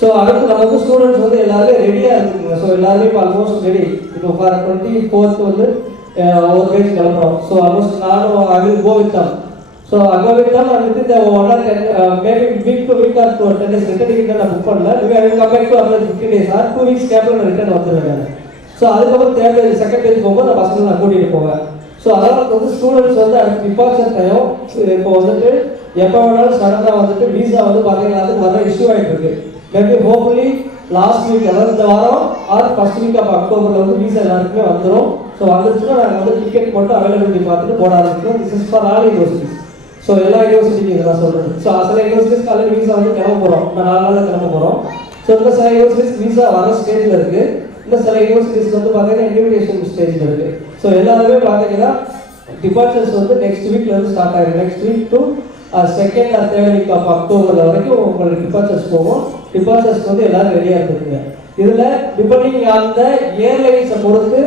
ஸோ அடுத்து நம்ம வந்து ஸ்டூடெண்ட்ஸ் வந்து எல்லாருமே ரெடியாக இருக்குங்க. ஸோ எல்லாருமே இப்போ ஆல்மோஸ்ட் ரெடி. இப்போ ஃபார் 24th வந்து ஒரு பேஜ் கிளம்புறோம். ஸோ ஆல்மோஸ்ட் நானும் I will go with them. So அங்கே வித் தம் அண்ட் வித் இந்த 1 or 10 maybe week to week or 10 days return ticket நான் புக் பண்ணல. I will come back to apply 15 days or 2 weeks கேப்பில் நான் return வந்துடுவேன். So அதுக்கப்புறம் third page second page போகும்போது நான் பசங்களை நான் கூட்டிகிட்டு போவேன். ஸோ அதனால் வந்து ஸ்டூடெண்ட்ஸ் வந்து அடுத்து டிபார்ச்சர் டைம் இப்போ வந்துட்டு எப்போ வேணாலும் சடனாக வந்துட்டு வீசா வந்து பார்த்தீங்கன்னா அதுக்கு வர இஷ்யூ ஆகிட்டு இருக்கு. மேபி ஹோப்ஃபுல்லி லாஸ்ட் வீக் அதாவது இந்த வாரம் ஆர் ஃபர்ஸ்ட் வீக் ஆஃப் அக்டோபரில் வந்து வீசா எல்லாருக்குமே வந்துடும். ஸோ வந்துச்சுன்னா நாங்கள் வந்து டிக்கெட் மட்டும் அவைலபிலிட்டி பார்த்துட்டு போட ஆரம்பிக்கிறோம். This is for all universities. So எல்லா யூனிவர்சிட்டிக்கும் இதெல்லாம் சொல்கிறது. ஸோ சில யூனிவர்சிட்டிஸ்க்கு ஆல்ரெடி வீசா வந்து கிளம்ப போகிறோம், நான் 4 நாளில் கிளம்ப போகிறோம். ஸோ இந்த சில யூனிவர்சிட்டிஸ் வீசா வர ஸ்டேஜில் இருக்குது. இன்னும் சில யூனிவர்சிட்டிஸ் வந்து பார்த்தீங்கன்னா இன்விடேஷன் ஸ்டேஜில் இருக்குது. ஸோ எல்லாருமே பார்த்தீங்கன்னா டிபார்ச்சர்ஸ் வந்து நெக்ஸ்ட் வீக்லேருந்து ஸ்டார்ட் ஆகிடும். Next week to 2nd or 3rd week of October வரைக்கும் உங்களுக்கு டிபார்ச்சர்ஸ் போகும். டிபார்ச்சர்ஸ்க்கு வந்து எல்லாரும் ரெடியாக இருக்குங்க. இதில் டிபெண்டிங் ஆன் த ஏர்லைன்ஸை பொறுத்து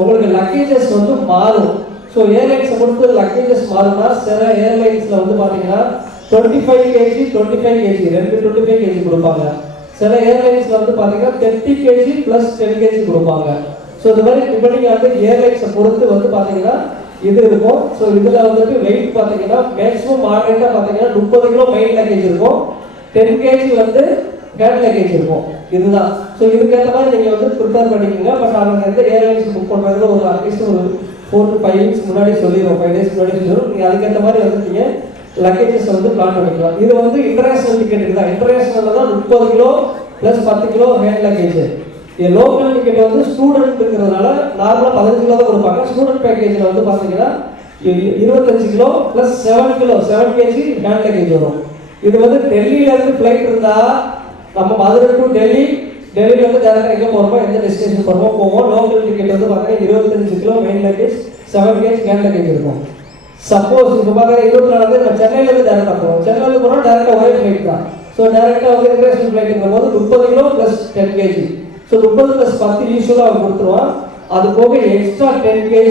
உங்களுக்கு லக்கேஜஸ் வந்து மாறும். ஸோ ஏர்லைன்ஸை பொறுத்து லக்கேஜஸ் மாறுனா சில ஏர்லைன்ஸில் வந்து பார்த்தீங்கன்னா 25 kg 25 kg ரெண்டு 25 kg கொடுப்பாங்க. சில ஏர்லைன்ஸில் வந்து பார்த்தீங்கன்னா 30 kg ப்ளஸ் 10 kg கொடுப்பாங்க. ஸோ இந்த மாதிரி டிபெண்டிங் ஆன ஏர்லைன்ஸை பொறுத்து வந்து பார்த்தீங்கன்னா இது இருக்கும். ஸோ இதில் வந்துட்டு வெயிட் பார்த்தீங்கன்னா மேக்ஸிமம் மாடரேட்டாக பார்த்தீங்கன்னா 30 கிலோ மெயின் லக்கேஜ் இருக்கும், 10 kg வந்து ஹேண்ட் லக்கேஜ் இருக்கும். இதுதான். ஸோ இதுக்கேற்ற மாதிரி நீங்கள் வந்து ப்ரிப்பேர் பண்ணிக்கோங்க. பட் அவங்க எந்த ஏர்லைன்ஸ் புக் பண்ணுறதுல ஒரு அட்லீஸ்ட் ஒரு 4 to 5 weeks முன்னாடி சொல்லிடுவோம், 5 days முன்னாடி சொல்லிடுவோம். நீங்கள் அதுக்கேற்ற மாதிரி வந்து நீங்கள் லக்கேஜஸ் வந்து பிளான் பண்ணிக்கலாம். இது வந்து இன்டர்நேஷனல் டிக்கெட் தான். இன்டர்நேஷனலில் தான் 30 kilo plus 10 kilo hand luggage. இது லோக்கல் டிக்கெட் வந்து ஸ்டூடெண்ட் இருக்கிறதுனால நார்மலாக 15 கிலோ தான் கொடுப்பாங்க. ஸ்டூடெண்ட் பேக்கேஜில் வந்து பார்த்தீங்கன்னா 25 kilo plus 7 kg hand luggage வரும். இது வந்து டெல்லியிலேருந்து ஃப்ளைட் இருந்தால் நம்ம மதுரை டு டெல்லியிலேருந்து டேரக்டாக எங்கே போகிறோமோ எந்த டெஸ்டினேஷன் போவோம். லோக்கல் டிக்கெட் வந்து பார்த்தீங்கன்னா 25 kilo main luggage, 7 kg hand luggage இருக்கும். சப்போஸ் இப்போ பார்த்தீங்கன்னா 24 நம்ம சென்னையிலேருந்து டேரக்டாக போகிறோம். சென்னையிலேருந்து போகிறோம் டேரக்டாக ஒரே ஃப்ளைட் தான். ஸோ டேரக்டாக வந்து இன்டர்நேஷனல் ஃப்ளைட்டுங்கும் போது 30 கிலோ ப்ளஸ் 10 kg. ஸோ 30 + 10 யூஸ்வலாக அவன் கொடுத்துருவான். அது போக எக்ஸ்ட்ரா 10 kg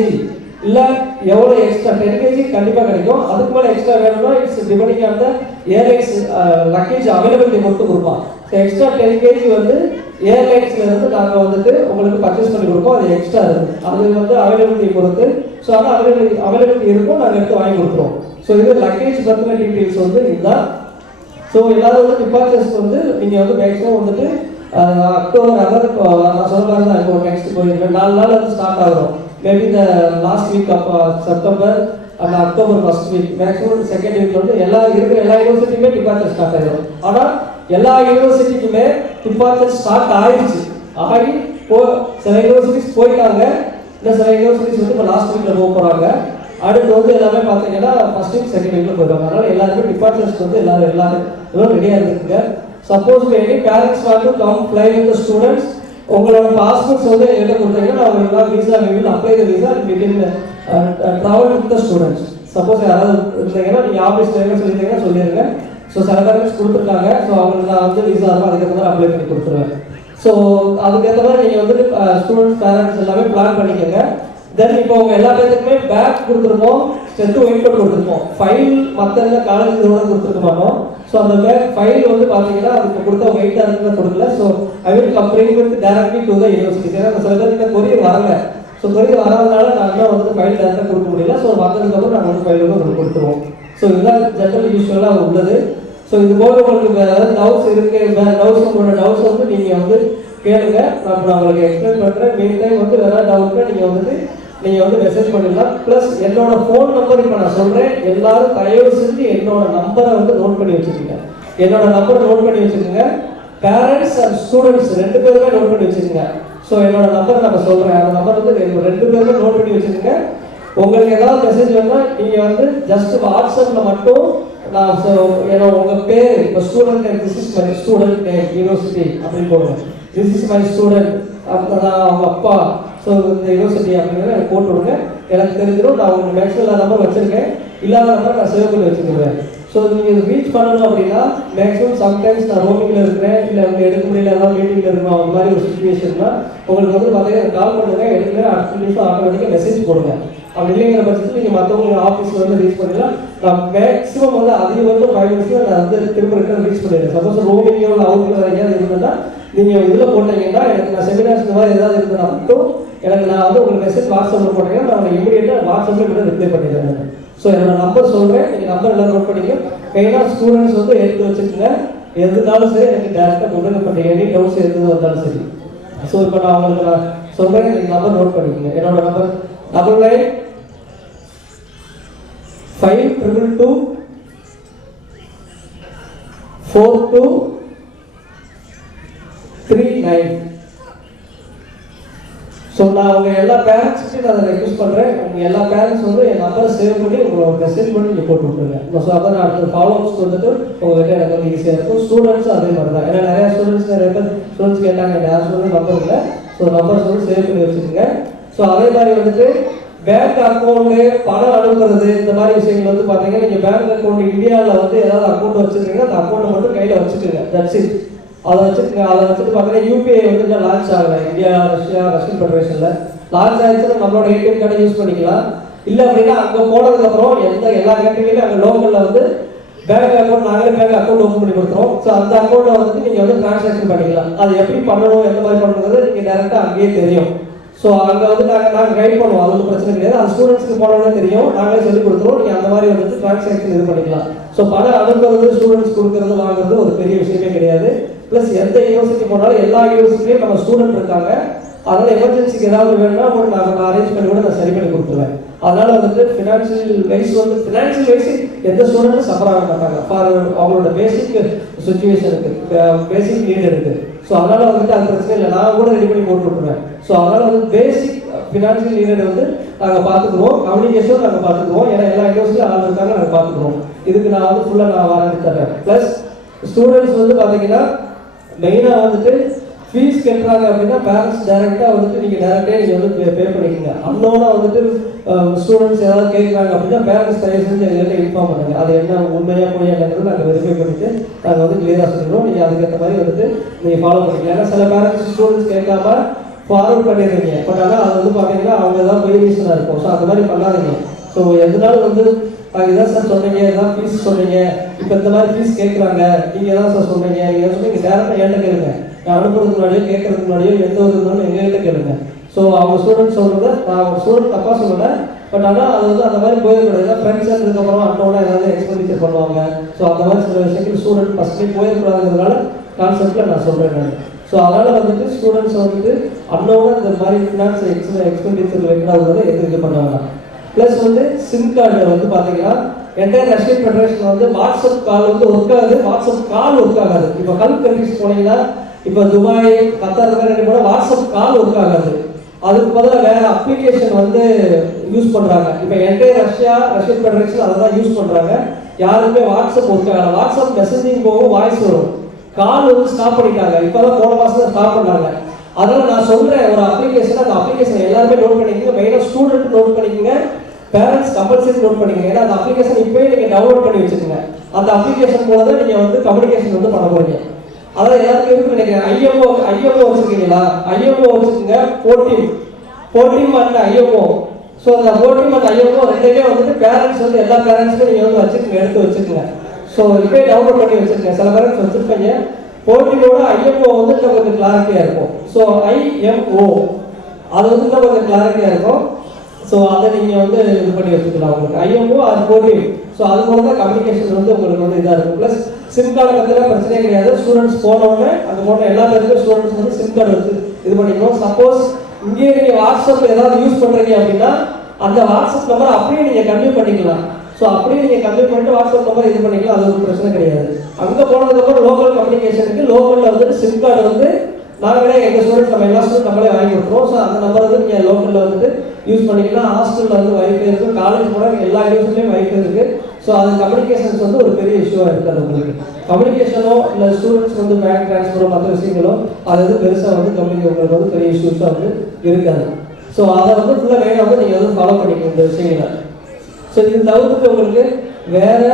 இல்லை எவ்வளோ எக்ஸ்ட்ரா 10 kg கண்டிப்பாக கிடைக்கும். அதுக்கு மேலே எக்ஸ்ட்ரா வேணும்னா it's depending on the airlines luggage availability பொறுத்து கொடுப்பான். ஸோ எக்ஸ்ட்ரா 10 kg வந்து ஏர்லைன்ஸில் இருந்து நாங்கள் வந்துட்டு உங்களுக்கு பர்ச்சேஸ் பண்ணி கொடுப்போம். அது எக்ஸ்ட்ரா இருக்குது, அது வந்து அவைலபிலிட்டி பொறுத்து. ஸோ ஆனால் அவைலபிலிட்டி இருக்கும், நாங்கள் எடுத்து வாங்கி கொடுக்குறோம். ஸோ இது லக்கேஜ் பற்றின டீட்டெயில்ஸ் வந்து இதுதான். ஸோ எல்லாரும் வந்து டிபார்ச்சர்ஸ் வந்து நீங்கள் வந்து மேக்ஸிமம் வந்துட்டு அக்டோபர் நான் சொல்ல மாதிரி தான் இப்போ நெக்ஸ்ட் போயிருக்கேன் 4 நாள் வந்து ஸ்டார்ட் ஆகும். மேபி இந்த லாஸ்ட் வீக் செப்டம்பர் அந்த October first week maximum second week வந்து எல்லா யூனிவர்சிட்டியுமே டிபார்ச்சர் ஸ்டார்ட் ஆகிடும். ஆனால் எல்லா யூனிவர்சிட்டிக்குமே டிபார்ச்சர் ஸ்டார்ட் ஆகிடுச்சு. ஆகி சில யூனிவர்சிட்டிஸ் போயிட்டாங்க, இல்லை சில யூனிவர்சிட்டிஸ் வந்து இப்போ லாஸ்ட் வீக்கில் போக போகிறாங்க. அடுத்து வந்து எல்லாமே பார்த்தீங்கன்னா ஃபர்ஸ்ட் வீக் செகண்ட் வீக்கில் போயிடுவாங்க. அதனால் எல்லாருமே டிபார்ச்சர்ஸ் வந்து எல்லாரும் ரெடியாக இருக்குங்க. Suppose any parents want to come fly with the students, உங்களோட பாஸ்போர்ட்ஸ் வந்து எங்கே கொடுத்தீங்கன்னா அவங்களுக்கு visa will apply the visa we can travel with the students. Suppose யாராவது இருந்தீங்கன்னா நீங்கள் ஆஃபீஸில் எங்கே சொல்லியிருந்தீங்கன்னா சொல்லிடுங்க. ஸோ சில பேரண்ட்ஸ் கொடுத்துருக்காங்க. ஸோ அவங்களுக்கு நான் வந்து வீசா இருக்கும் அதுக்கேற்ற மாதிரி அப்ளை பண்ணி கொடுத்துருவேன். ஸோ அதுக்கேற்ற மாதிரி நீங்கள் வந்து ஸ்டூடெண்ட்ஸ் பேரண்ட்ஸ் எல்லாமே பிளான் பண்ணிக்கோங்க. தென் இப்போ உங்கள் எல்லா பேருக்குமே பேக் கொடுத்துருப்போம், ஸ்ட்ரென்த் ஒயிட் கோட் கொடுத்துருப்போம். ஃபைல் மற்ற காலேஜ் இதோட கொடுத்துருக்க மாட்டோம். ஸோ அந்த பேக் ஃபைல் வந்து பார்த்தீங்கன்னா அதுக்கு கொடுத்த வெயிட்டாக இருக்கிறத கொடுக்கல. So I will company with directly to the university. ஏன்னா சில பேருக்கு கொரியர் வரல. ஸோ கொரியர் வராதனால நாங்கள் வந்து ஃபைல் டேரக்டாக கொடுக்க முடியல. ஸோ வந்ததுக்கப்புறம் நாங்கள் வந்து ஃபைல் வந்து கொடுத்துருவோம். ஸோ இதுதான் ஜென்ரல் யூஸ்வலாக உள்ளது. ஸோ இது போக உங்களுக்கு வேறு ஏதாவது டவுட்ஸ் இருக்குது, வேறு டவுட்ஸ் உங்களோட டவுட்ஸ் வந்து நீங்கள் வந்து கேளுங்க, நான் உங்களுக்கு எக்ஸ்பிளைன் பண்ணுறேன். மீன் டைம் வந்து வேறு ஏதாவது டவுட்னா நீங்கள் வந்து மெசேஜ் பண்ணிடலாம். ப்ளஸ் என்னோட ஃபோன் நம்பர் இப்போ நான் சொல்கிறேன், எல்லாரும் தயவு செஞ்சு என்னோட நம்பரை வந்து நோட் பண்ணி வச்சுக்கோங்க. என்னோட நம்பரை நோட் பண்ணி வச்சுக்கோங்க. பேரண்ட்ஸ் அண்ட் ஸ்டூடெண்ட்ஸ் 2 பேருமே நோட் பண்ணி வச்சுக்கோங்க. ஸோ என்னோட நம்பர் நம்ம சொல்கிறேன், அந்த நம்பர் வந்து 2 பேருமே நோட் பண்ணி வச்சுக்கோங்க. உங்களுக்கு ஏதாவது மெசேஜ் வேணும்னா நீங்கள் வந்து ஜஸ்ட் வாட்ஸ்அப்பில் மட்டும் நான் ஏன்னா உங்கள் பேர் இப்போ student name, this is my student name university அப்படின்னு போடுவேன். திஸ் இஸ் மை ஸ்டூடெண்ட் தான் அவங்க அப்பா, ஸோ இந்த யூனிவர்சிட்டி அப்படிங்கிறத எனக்கு போட்டு விடுங்க. எனக்கு தெரிஞ்சிடும். நான் உங்களுக்கு மேக்ஸிமம் நம்பர் வச்சுருக்கேன், இல்லாத நம்பர் நான் சேவ் பண்ணி வச்சுருவேன். ஸோ நீங்கள் ரீச் பண்ணணும் அப்படின்னா மேக்ஸிமம் சம்டைம்ஸ் நான் ரோமிங்கில் இருக்கிறேன், இல்லை அவங்க எடுக்க முடியல, ஏதாவது மீட்டிங்கில் இருக்கணும், அந்த மாதிரி ஒரு சுச்சுவேஷன்னா உங்களுக்கு வந்து பார்த்தீங்கன்னா கால் பண்ணுங்கள், எடுங்க, அடுத்த நிமிஷம் ஆட்டோமேட்டிக்காக மெசேஜ் போடுங்க. அப்படி இல்லைங்கிற பட்சத்தில் நீங்கள் மற்றவங்க ஆஃபீஸில் வந்து ரீச் பண்ணிடலாம். நான் மேக்ஸிமம் வந்து அதிகம் வந்து 5 நிமிஷம் நான் வந்து திரும்ப ரிட்டர்ன் ரீச் பண்ணிடுறேன். சப்போஸ் ரோமிங்கோ இல்லை அவுட்டில் எங்கேயாவது இருந்ததுன்னா நீங்கள் இதில் போட்டீங்கன்னா எனக்கு நான் செமினார்ஸ் இந்த மாதிரி ஏதாவது இருக்குன்னா மட்டும் எனக்கு நான் வந்து உங்களுக்கு மெசேஜ் வாட்ஸ்அப்பில் போட்டீங்கன்னா நான் இமீடியட்டாக வாட்ஸ்அப்பில் கூட ரிப்ளை பண்ணிடுறேன். ஸோ என்னோட நம்பர் சொல்கிறேன், நீங்கள் நம்பர் எல்லாம் நோட் பண்ணிக்க. மெயினாக ஸ்டூடெண்ட்ஸ் வந்து எடுத்து வச்சுக்கோங்க. எதுனாலும் சரி எனக்கு டேரெக்டாக மொபைல் பண்ணி எனி டவுட்ஸ் எது வந்தாலும் சரி. ஸோ இப்போ நான் உங்களுக்கு நான் சொல்கிறேன், நீங்கள் நம்பர் நோட் பண்ணிக்கோங்க. என்னோட நம்பர் 99524239. ஸோ நான் உங்கள் எல்லா பேரண்ட்ஸுக்கும் நான் அதை ரெக்வஸ்ட் பண்ணுறேன். உங்கள் எல்லா பேரண்ட்ஸ் வந்து என் நம்பரை சேவ் பண்ணி உங்களை மெசேஜ் பண்ணி நீங்கள் போட்டு விட்டுருங்க. ஸோ அதான் நான் அடுத்த ஃபாலோஅப்ஸ் வந்துட்டு உங்கள்கிட்ட எனக்கு வந்து ஈஸியாக இருக்கும். ஸ்டூடெண்ட்ஸும் அதே மாதிரி தான். ஏன்னா நிறையா ஸ்டூடெண்ட்ஸ் கேட்டாங்க, யார் ஸ்டூடெண்ட் நம்பர் இல்லை. ஸோ நம்பர்ஸ் வந்து சேவ் பண்ணி வச்சுக்கோங்க. ஸோ அதே மாதிரி வந்துட்டு பேங்க் அக்கௌண்ட்டு, பணம் அனுப்புறது, இந்த மாதிரி விஷயங்கள் வந்து பார்த்தீங்கன்னா நீங்கள் பேங்க் அக்கௌண்ட் இந்தியாவில் வந்து ஏதாவது அக்கௌண்ட் வச்சுருக்கீங்கன்னா அந்த அக்கௌண்ட்டை மட்டும் கையில் வச்சுக்கோங்க. That's it. அதை வச்சுட்டு பார்த்தீங்கன்னா யூபிஐ வந்து லான்ச் ஆகலை. இந்தியா ரஷ்யன் ஃபெடரேஷனில் லான்ச் ஆகிடுச்சுன்னா நம்மளோட ஏடிஎம் கார்டை யூஸ் பண்ணிக்கலாம். இல்லை அப்படின்னா அங்கே போனதுக்கப்புறம் எல்லா கண்ட்ரிலையுமே அங்கே லோக்கலில் வந்து பேங்க் அக்கௌண்ட் நாங்களே பேங்க் அக்கௌண்ட் ஓப்பன் பண்ணி கொடுத்துருவோம். ஸோ அந்த அக்கௌண்ட்டை வந்துட்டு நீங்கள் வந்து ட்ரான்சாக்ஷன் பண்ணிக்கலாம். அது எப்படி பண்ணணும், எந்த மாதிரி பண்ணுறது நீங்கள் டேரெக்டாக அங்கேயே தெரியும். ஸோ அங்கே வந்து நாங்கள் கைட் பண்ணுவோம், அது ஒன்றும் பிரச்சனை கிடையாது. அது ஸ்டூடெண்ட்ஸ்க்கு போனோம்னே தெரியும், நாங்களே சொல்லி கொடுத்துருவோம். நீங்கள் அந்த மாதிரி வந்துட்டு ட்ரான்சாக்ஷன் இது பண்ணிக்கலாம். ஸோ பணம் அனுப்புறது, ஸ்டூடெண்ட்ஸ் கொடுக்குறது, வாங்குறது ஒரு பெரிய விஷயமே கிடையாது. ப்ளஸ் எந்த யூனிவர்சிட்டி போனாலும் எல்லா யூனிவர்சிட்டிலையும் நம்ம ஸ்டூடெண்ட் இருக்காங்க. அதனால் எமர்ஜென்சிக்கு ஏதாவது வேணும்னா உங்களுக்கு நான் அரேஞ்ச் பண்ணி கூட நான் சரி பண்ணி கொடுத்துருவேன். அதனால் வந்துட்டு ஃபினான்ஷியல் வைஸ் எந்த ஸ்டூடெண்ட்டும் சஃபர் ஆக மாட்டாங்க. ஃபார் அவங்களோட பேசிக் சுச்சுவேஷனுக்கு பேசிக் நீட் இருக்குது. ஸோ அதனால் வந்துட்டு அது பிரச்சனை இல்லை, நான் கூட ரெடி பண்ணி போட்டு விட்டுருவேன். ஸோ அதனால் வந்து பேசிக் ஃபினான்ஷியல் நீட் வந்து நாங்கள் பார்த்துக்குவோம். கம்யூனிகேஷன் நாங்கள் பார்த்துக்குவோம். ஏன்னா எல்லா யூனிவர்சிட்டியும் ஆள் இருக்காங்க, நாங்கள் பார்த்துக்குவோம். இதுக்கு நான் வந்து ஃபுல்லாக நான் வாரண்டி தரேன். ப்ளஸ் ஸ்டூடெண்ட்ஸ் வந்து பார்த்தீங்கன்னா மெயினாக வந்துட்டு ஃபீஸ் கட்டுறாங்க அப்படின்னா பேரண்ட்ஸ் டேரெக்டாக வந்துட்டு நீங்கள் டேரெக்டாக வந்து பே பண்ணிக்கோங்க. அன்னோனாக வந்துட்டு ஸ்டூடெண்ட்ஸ் ஏதாவது கேட்குறாங்க அப்படின்னா பேரண்ட்ஸ் தயவு செஞ்சு எங்கள்கிட்ட இன்ஃபார்ம் பண்ணுங்கள். அது என்ன உண்மையாக போயாங்கிறது நாங்கள் வெரிஃபை பண்ணிவிட்டு நாங்கள் வந்து கிளியராக சொல்லிடுவோம். நீங்கள் அதுக்கேற்ற மாதிரி வந்துட்டு நீங்கள் ஃபாலோ பண்ணிக்கலாம். ஏன்னா சில பேரண்ட்ஸ் ஸ்டூடெண்ட்ஸ் கேட்காம ஃபார்வர்ட் பண்ணிடுறீங்க. பட் ஆனால் அது வந்து பார்த்தீங்கன்னா அவங்க தான் போய் ரீசனாக இருக்கும். ஸோ அந்த மாதிரி பண்ணாதீங்க. ஸோ எதனாலும் வந்து இதான் சார் சொன்னீங்க, இதான் ஃபீஸ் சொன்னீங்க, இப்போ இந்த மாதிரி ஃபீஸ் கேட்குறாங்க, நீங்கள் தான் சார் சொன்னீங்க, நீங்கள் சொன்னீங்க டேரெக்டாக என்கிட்ட கேளுங்க. நான் அனுப்புறதுக்கு முன்னாடியோ கேட்கறதுக்கு முன்னாடியோ எந்த ஒரு இருந்தாலும் எங்ககிட்ட கேளுங்க. ஸோ அவங்க ஸ்டூடெண்ட்ஸ் சொல்கிறத நான் அவங்க ஸ்டூடெண்ட் தப்பாக சொல்லலை. பட் ஆனால் அது வந்து அந்த மாதிரி போயிடக்கூடாது. ஃப்ரெண்ட்ஸ் இருந்ததுக்கப்புறம் அன்னோட ஏதாவது எக்ஸ்பெண்டிச்சர் பண்ணுவாங்க. ஸோ அந்த மாதிரி சில விஷயங்கள் ஸ்டூடெண்ட் ஃபஸ்ட்டே போயிடக்கூடாதுங்கிறதுனால கான்செப்டில் நான் சொல்கிறேன் நான். ஸோ அதனால் வந்துட்டு ஸ்டூடெண்ட்ஸ் வந்துட்டு அன்னோட இந்த மாதிரி ஃபினான்ஸ் எக்ஸ்பெண்டிச்சர் வைக்கிறாங்கிறத எது பண்ண வேண்டாம். ப்ளஸ் வந்து சிம் கார்டு வந்து பார்த்தீங்கன்னா என்டையர் ரஷ்யன் ஃபெடரேஷன் வந்து வாட்ஸ்அப் கால் வந்து ஒர்க் ஆகுது, வாட்ஸ்அப் கால் ஒர்க் ஆகாது. இப்போ கல்ஃப் கண்ட்ரிஸ் போனீங்கன்னா, இப்போ துபாய், கத்தார் மாதிரி போனால் வாட்ஸ்அப் கால் ஒர்க் ஆகாது. அதுக்கு பதிலாக வேறு அப்ளிகேஷன் வந்து யூஸ் பண்ணுறாங்க. இப்போ என்டையர் ரஷ்யன் ஃபெடரேஷன் அதை தான் யூஸ் பண்ணுறாங்க. யாருமே வாட்ஸ்அப் ஒர்க் ஆகலை. வாட்ஸ்அப் மெசேஜிங் போகும், வாய்ஸ் வரும். கால் வந்து ஸ்டாப் பண்ணிட்டாங்க. இப்போ தான் போன மாதம் தான் ஸ்டாப் பண்ணாங்க. அதனால் நான் சொல்கிறேன் ஒரு அப்ளிகேஷன், அந்த அப்ளிகேஷன் எல்லாருமே நோட் பண்ணிக்கோங்க. மெயினாக ஸ்டூடெண்ட் நோட் பண்ணிக்கோங்க, பேரண்ட்ஸ் கம்பல்சரி நோட் பண்ணிக்கோங்க. ஏன்னா அந்த அப்ளிகேஷன் இப்போயே நீங்கள் டவுன்லோட் பண்ணி வச்சுக்கோங்க. அந்த அப்ளிகேஷன் மூலம் தான் நீங்கள் வந்து கம்யூனிகேஷன் வந்து பண்ண போகிறீங்க. அதான் எல்லாருக்கும் இருக்குன்னு நினைக்கிறேன். ஐஎம்ஓ வச்சுருக்கீங்களா? ஐஎம்ஓ வச்சுக்கோங்க. போர்டீம் அண்ட் ஐஎம்ஓ. ஸோ அந்த போர்டீம் அண்ட் ஐஎம்ஓ ரெண்டுமே வந்துட்டு பேரண்ட்ஸ் வந்து எல்லா பேரண்ட்ஸுமே நீங்கள் வந்து வச்சுக்கோங்க, எடுத்து வச்சுக்கோங்க. ஸோ இப்போயே டவுன்லோட் பண்ணி வச்சுருக்கேன். சில பேரண்ட்ஸ் வச்சுருப்பீங்க. போர்டீமோட ஐஎம்ஓ வந்து கொஞ்சம் கிளாரிட்டியாக இருக்கும். ஸோ ஐஎம்ஓ அது வந்து கொஞ்சம் கிளாரிட்டியாக இருக்கும். ஸோ அதை நீங்கள் வந்து இது பண்ணி வச்சுக்கலாம். உங்களுக்கு ஐஎம்ஓ அது போர்டீம். ஸோ அது மூலம் தான் கம்யூனிகேஷன் வந்து உங்களுக்கு வந்து இதாக இருக்கும். ப்ளஸ் சிம் கார்டை பற்றினா பிரச்சனையே கிடையாது. ஸ்டூடெண்ட்ஸ் போனோடனே அந்த போன எல்லா பேருக்கும் ஸ்டூடெண்ட்ஸ் வந்து சிம் கார்டு வச்சு இது பண்ணிக்கணும். சப்போஸ் இங்கேயே நீங்கள் வாட்ஸ்அப் ஏதாவது யூஸ் பண்ணுறீங்க அப்படின்னா அந்த வாட்ஸ்அப் நம்பர் அப்படியே நீங்கள் கன்டினியூ பண்ணிக்கலாம். ஸோ அப்படியே நீங்கள் கன்டினியூ பண்ணிட்டு வாட்ஸ்அப் நம்பர் இது பண்ணிக்கலாம். அது ஒரு பிரச்சனை கிடையாது. அங்கே போனதுக்கப்புறம் லோக்கல் கம்யூனிகேஷனுக்கு லோக்கலில் வந்துட்டு சிம் கார்டு வந்து நாங்களே எங்கள் ஸ்டூடெண்ட்ஸ் நம்ம எல்லா ஸ்டூடெண்ட் நம்மளே வாங்கி கொடுத்துருவோம். ஸோ அந்த நம்பர் வந்து நீங்கள் லோக்கலில் வந்துட்டு யூஸ் பண்ணிக்கலாம். ஹாஸ்டலில் வந்து வைஃபை இருக்குது, காலேஜ் போனால் எல்லா யூனிவர்சிட்டிலையும் வைஃபை இருக்குது. ஸோ அது கம்யூனிகேஷன்ஸ் வந்து ஒரு பெரிய இஷ்யூவாக இருக்காது உங்களுக்கு. கம்யூனிகேஷனோ இல்லை ஸ்டூடெண்ட்ஸ் வந்து பேங்க் ட்ரான்ஸ்ஃபரோ மற்ற விஷயங்களோ அது வந்து பெருசாக வந்து உங்களுக்கு வந்து பெரிய இஷ்யூஸாக வந்து இருக்காது. ஸோ அதை வந்து ஃபுல்லாக மெயினாக வந்து நீங்கள் வந்து ஃபாலோ பண்ணிக்கணும் இந்த விஷயங்களை. ஸோ இது தவிர்த்து உங்களுக்கு வேறு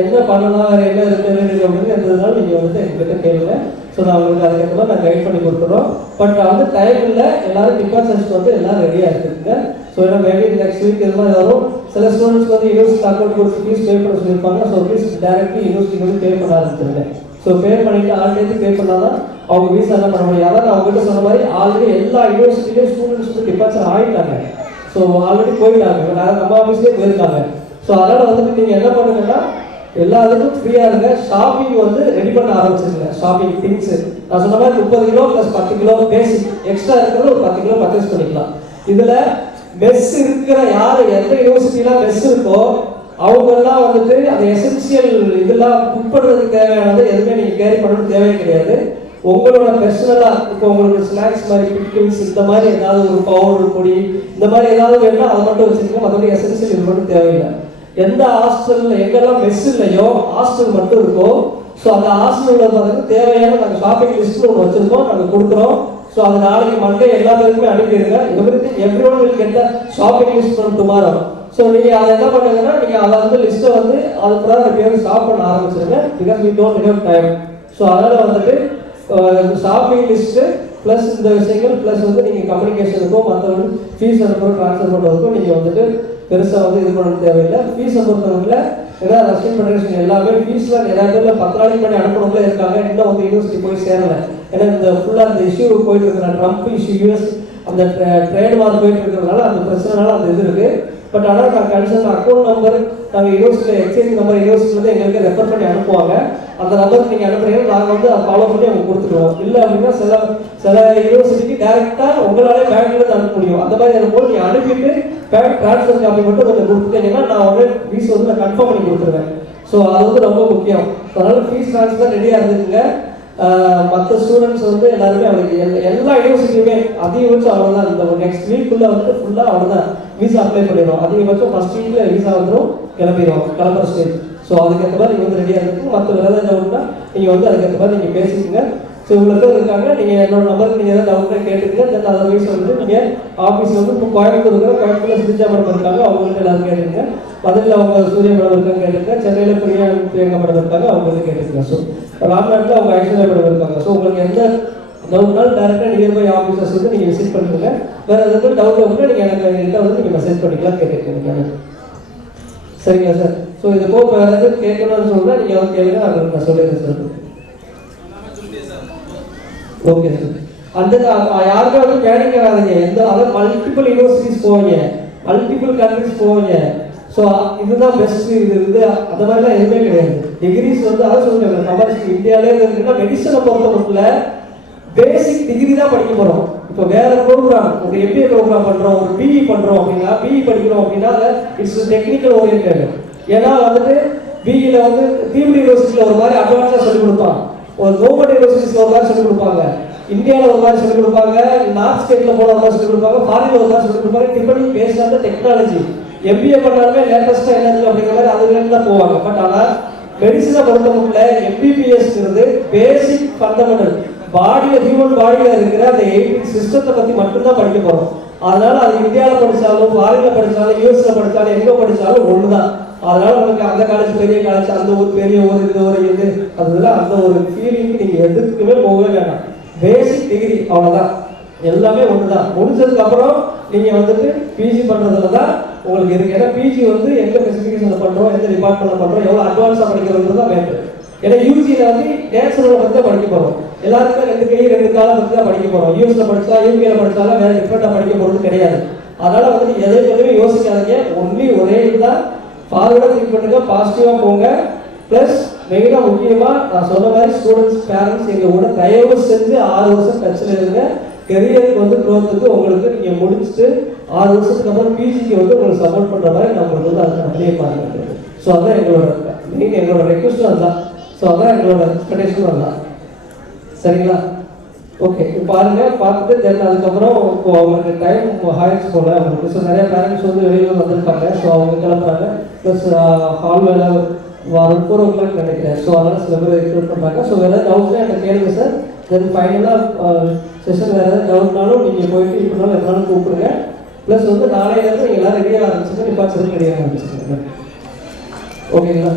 என்ன பண்ணலாம், வேறு என்ன இருக்குது அப்படின்னு இருந்ததுனால நீங்கள் வந்து எங்ககிட்ட கேளுங்க. ஸோ நான் உங்களுக்கு அதுக்கேற்ற மாதிரி நான் கைட் பண்ணி கொடுத்துறோம். பட் வந்து டைம் இல்லை, எல்லோரும் டிபார்ட்மெண்ட்ஸ் வந்து எல்லோரும் ரெடியாக இருக்குதுங்க. ஸோ ஏன்னா மேபி நெக்ஸ்ட் வீக் இது மாதிரி வரும். சில ஸ்டூடெண்ட்ஸ் வந்து யூனிவர்சிட்டி அக்கௌண்ட் கொடுத்து ஃபீஸ் பே பண்ண சொல்லியிருப்பாங்க. ஸோ ஃபீஸ் டேரெக்ட்லி யூனிவர்சிட்டிக்கு வந்து பே பண்ண ஆரம்பிச்சிருங்க. ஸோ பே பண்ணிவிட்டு ஆல்ரெடி பே பண்ணால் தான் அவங்க வீசா என்ன பண்ண முடியும். அதான் நான் அவங்ககிட்ட சொன்ன மாதிரி ஆல்ரெடி எல்லா யூனிவர்சிட்டிலையும் ஸ்டூடெண்ட்ஸ் வந்து டிபார்ச்சர் ஆகிட்டாங்க. ஸோ ஆல்ரெடி போயிட்டாங்க, நம்ம ஆஃபீஸ்லேயே போயிருக்காங்க. ஸோ அதனால் வந்துட்டு நீங்கள் என்ன பண்ணுங்கன்னா எல்லாத்துக்கும் ஃப்ரீயாக இருங்க. ஷாப்பிங் வந்து ரெடி பண்ண ஆரம்பிச்சிருங்க. ஷாப்பிங் திங்ஸு நான் சொன்ன மாதிரி 30 கிலோ ப்ளஸ் 10 கிலோ பேசிக் எக்ஸ்ட்ரா இருக்கிறது ஒரு 10 கிலோ பர்ச்சேஸ் பண்ணிக்கலாம். இதில் மெஸ் இருக்கிற யார் எந்த யூனிவர்சிட்டிலாம் மெஸ் இருக்கோ அவங்கெல்லாம் வந்துட்டு அந்த எசென்சியல் இதெல்லாம் குக் பண்ணுறதுக்கு தேவையானது எதுவுமே நீங்கள் கேரி பண்ணணும்னு தேவையே கிடையாது. உங்களோட பர்சனலாக இப்போ உங்களுக்கு ஸ்நாக்ஸ் மாதிரி பிக்கிள்ஸ் இந்த மாதிரி ஏதாவது ஒரு பவுடர் பொடி இந்த மாதிரி ஏதாவது வேணும்னா அதை மட்டும் வச்சுருக்கோம். மற்றபடி எசென்சியல் இது மட்டும் தேவையில்லை. எந்த ஹாஸ்டலில் எங்கெல்லாம் மெஸ் இல்லையோ ஹாஸ்டல் மட்டும் இருக்கோ ஸோ அந்த ஹாஸ்டலில் பார்த்தீங்கன்னா தேவையான நாங்கள் ஷாப்பிங் லிஸ்ட்டு ஒன்று வச்சுருக்கோம், நாங்கள் கொடுக்குறோம். ஸோ அது நாளைக்கு மண்டே எல்லா பேருக்குமே அனுப்பிடுங்க. Every one will get the shopping list from tomorrow. So நீங்கள் அதை என்ன பண்ணுங்கன்னா நீங்கள் அதை வந்து லிஸ்ட்டை வந்து அது பிரகாரம் எப்படியாவது ஸ்டாப் பண்ண ஆரம்பிச்சிருங்க. Because we don't have time. So அதனால் வந்துட்டு ஷாப்பிங் லிஸ்ட்டு ப்ளஸ் இந்த விஷயங்கள் ப்ளஸ் வந்து நீங்கள் கம்யூனிகேஷனுக்கும் மற்றவங்க ஃபீஸ் அனுப்புகிற ட்ரான்ஸ்ஃபர் பண்ணுறதுக்கும் நீங்கள் வந்துட்டு பெருசாக வந்து இது பண்ண தேவையில்லை. ஃபீஸை பொறுத்தவரையில் ஏன்னா ரஷ்யன் ஃபெடரேஷன் எல்லாமே ஃபீஸில் நிறையா பேரில் 10 நாளைக்கு முன்னாடி அனுப்பணும்ல இருக்காங்க. இன்னும் வந்து யூனிவர்சிட்டி போய் சேரலை. ஏன்னா இந்த ஃபுல்லாக இந்த இஷ்யூ போயிட்டு இருக்கிற ட்ரம்ப் இஷ்யூ, யூஎஸ் அந்த ட்ரேட் வார் போயிட்டு இருக்கிறதுனால அந்த பிரச்சனைனால அந்த இது இருக்குது. பட் ஆனால் நான் கன்சர்ன் அக்கௌண்ட் நம்பர் நாங்கள் யூனிவர்சிட்டியில் எக்ஸ்சேஞ்ச் நம்பர் யூனிவர்சிட்டிலேருந்து எங்களுக்கு ரெஃபர் பண்ணி அனுப்புவாங்க. அந்த நம்பருக்கு நீங்கள் அனுப்புறீங்கன்னா நாங்கள் வந்து அதை ஃபாலோ பண்ணி அவங்க கொடுத்துருவோம். இல்லை அப்படின்னா சில யூனிவர்சிட்டிக்கு டேரெக்டாக உங்களாலே பேங்க்லேருந்து அனுப்ப முடியும். அந்த மாதிரி அனுப்பும்போது நீங்கள் அனுப்பிட்டு பேங்க் ட்ரான்ஸ்ஃபர் காப்பி மட்டும் கொஞ்சம் கொடுத்துட்டீங்கன்னா நான் உடனே ஃபீஸ் வந்து நான் கன்ஃபார்ம் பண்ணி கொடுத்துருவேன். ஸோ அது வந்து ரொம்ப முக்கியம். அதனால் ஃபீஸ் ட்ரான்ஸ்ஃபர் ரெடியாக இருந்துக்குங்க. மற்ற ஸ்டூடெண்ட்ஸ் வந்து எல்லாருமே அவங்களுக்கு எல்லா யூனிவர்சிட்டியுமே அதிகபட்சம் அவ்வளோதான். இந்த நெக்ஸ்ட் வீக்குள்ளே வந்து ஃபுல்லாக அவ்வளோதான் விசா அப்ளை பண்ணிடுவோம். அதிகபட்சம் ஃபஸ்ட் வீக்கில் விசா வந்துடும், கிளம்புற ஸ்டேஜ். ஸோ அதுக்கேற்ற மாதிரி நீங்கள் வந்து ரெடியாக இருக்குது. மற்ற வேறு டவுட்னா நீங்கள் வந்து அதுக்கேற்ற மாதிரி நீங்கள் பேசிக்கோங்க. ஸோ இவ்வளோ பேர் இருக்காங்க. நீங்கள் என்னோட நம்பருக்கு நீங்கள் எதாவது டவுட்னா கேட்டுக்கங்க. தென் அதை வயசு வந்து நீங்கள் ஆஃபீஸில் வந்து இப்போ கோயம்புத்தூரில் சிரிஜா மேடம் இருக்காங்க, அவங்களுக்கு எல்லாரும் கேட்டுருங்க. மதுரையில் அவங்க சூரிய மேடம் இருக்காங்க கேட்டுருங்க. சென்னையில் பிரியங்கா மேடம் இருக்காங்க, அவங்க வந்து கேட்டுருங்க. ஸோ ராம்நாட்டில் அவங்க ஐஸ்வர்யா மேடம் இருக்காங்க. ஸோ உங்களுக்கு எந்த டவுட்னாலும் டேரெக்டாக நியர்பை ஆஃபீஸர்ஸ் வந்து நீங்கள் விசிட் பண்ணிடுங்க. வேறு எதாவது டவுட் அப்படின்னா நீங்கள் எனக்கு வந்து நீங்கள் மெசேஜ் பண்ணிக்கலாம், கேட்டுக்கங்க. சரிங்களா சார்? ஸோ இது போக வேறு எதாவது கேட்கணும்னு சொன்னால் நீங்கள் வந்து கேளுங்க, நான் சொல்லிடுறேன் சார். Okay sir. அந்த யாருக்கும் வந்து பேனிக் ஆகாதீங்க. அதாவது மல்டிபிள் யூனிவர்சிட்டிஸ் போவீங்க, மல்டிபிள் கண்ட்ரிஸ் போவீங்க. ஸோ இதுதான் பெஸ்ட். இது வந்து அந்த மாதிரிலாம் எதுவுமே கிடையாது. டிகிரிஸ் வந்து அதான் சொல்லுங்க, கமர்ஷியல் இந்தியாவிலே இருக்குன்னா மெடிசனை பொறுத்த மட்டும் பேசிக் டிகிரி தான் படிக்க போகிறோம். இப்போ வேற ப்ரோக்ராம், ஒரு எம்பிஏ ப்ரோக்ராம் பண்ணுறோம், ஒரு பிஇ பண்ணுறோம் அப்படின்னா, பிஇ படிக்கிறோம் அப்படின்னா இட்ஸ் டெக்னிக்கல் ஓரியன்டட். ஏன்னா வந்துட்டு பிஇயில் வந்து தீவிர யூனிவர்சிட்டியில் ஒரு மாதிரி அட்வான்ஸாக சொல்லிக் கொடுப்பாங்க, ஒரு கவர்மெண்ட் யூனிவர்சிட்டிஸில் ஒரு மாதிரி சொல்லிக் கொடுப்பாங்க, இந்தியாவில் ஒரு மாதிரி சொல்லிக் கொடுப்பாங்க, நார்த் ஸ்டேட்டில் போன ஒரு மாதிரி சொல்லிக் கொடுப்பாங்க, ஃபாரினில் ஒரு மாதிரி சொல்லிக் கொடுப்பாங்க. Depending based on the technology. MBA பண்ணாலுமே லேட்டஸ்ட்டாக என்ன இருக்குது அப்படிங்கிற மாதிரி அதுலேருந்து தான் போவாங்க. பட் ஆனால் மெடிசனை பொறுத்த மட்டும் எம்பிபிஎஸ்ங்கிறது பேசிக் ஃபண்டமெண்டல் பாடியில், ஹியூமன் பாடியில் இருக்கிற அந்த 8 சிஸ்டத்தை பற்றி மட்டும்தான் படிக்க போகிறோம். அதனால அது இந்தியாவில் படித்தாலும், ஃபாரினில் படித்தாலும், யூஎஸ்ல படித்தாலும், எங்கே படித்தாலும் ஒன்று தான். அதனால நமக்கு அந்த காலேஜ் பெரிய காலேஜ், அந்த ஒரு பெரிய ஒரு இது ஒரு இது அதெல்லாம் அந்த ஒரு ஃபீலிங்க்கு நீங்கள் எதுக்குமே போகவே வேண்டாம். பேசிக் டிகிரி அவ்வளோதான், எல்லாமே ஒன்று தான். முடிச்சதுக்கப்புறம் நீங்கள் வந்துட்டு பிஜி பண்ணுறதுல தான் உங்களுக்கு இருக்குது. ஏன்னா பிஜி வந்து எந்த ஸ்பெசிஃபிகேஷனில் பண்ணுறோம், எந்த டிபார்ட்மெண்ட்டில் பண்ணுறோம், எவ்வளோ அட்வான்ஸாக படிக்கிறது தான் மேட்ரு. ஏன்னா யூஜியில் வந்து நேச்சுரலை பற்றி தான் படிக்க போகிறோம். எல்லாருக்குமே 2 கை 2 காலம் பற்றி தான் படிக்க போகிறோம். யூஎஸ்ல படித்தா யூகேல படித்தாலும் வேறு டிஃப்ரெண்ட்டாக படிக்க போகிறது கிடையாது. அதனால் வந்து எதை பற்றியுமே யோசிக்காதீங்க. ஒரே இதுதான், ஃபார்வர்டாக திங்க் பண்ணுங்க, பாசிட்டிவாக போங்க. ப்ளஸ் மெயினாக முக்கியமாக நான் சொன்ன மாதிரி ஸ்டூடெண்ட்ஸ், பேரண்ட்ஸ் எங்கள் கூட தயவு செஞ்சு 6 வருஷம் டச்சில் இருங்க. கெரியருக்கு வந்து க்ரோத்துக்கு உங்களுக்கு நீங்கள் முடிச்சுட்டு 6 வருஷத்துக்கு அப்புறம் பிஜிக்கு வந்து உங்களுக்கு சப்போர்ட் பண்ணுற மாதிரி நான் உங்களுக்கு வந்து அதுக்கு அப்படியே பார்க்குறேன். ஸோ அதான் எங்களோட ரெக்வஸ்ட்டும் அதுதான். ஸோ அதான் எங்களோட எக்ஸ்பெக்டேஷனும் அதுதான். சரிங்களா? ஓகே, பாருங்க, பார்த்துட்டு தென் அதுக்கப்புறம் இப்போ அவங்களுக்கு டைம் ஆயிடுச்சு போல அவங்களுக்கு. ஸோ நிறைய பேரண்ட்ஸ் வந்து வெளியில் வந்திருக்காங்க. ஸோ அவங்க கிளம்புறாங்க. ப்ளஸ் ஹால் வேலை 4 o'clock நினைக்கிறேன். ஸோ அதனால் சில பேர் எக்ஸ்பெக்ட் பண்ணுறாங்க. ஸோ வேறு டவுட்னா எனக்கு கேளுங்க சார். தென் ஃபைனலாக செஷன் வேறு ஏதாவது டவுட்னாலும் நீங்கள் போயிட்டு இப்படினாலும் எப்படினாலும் கூப்பிடுங்க. ப்ளஸ் வந்து நாளையிலேருந்து நீங்கள் எல்லோரும் ரெடியாக ஆரம்பிச்சுங்க, டிபார்ட்மெண்ட் ரெடியாக ஆரம்பிச்சுங்க. ஓகேங்களா?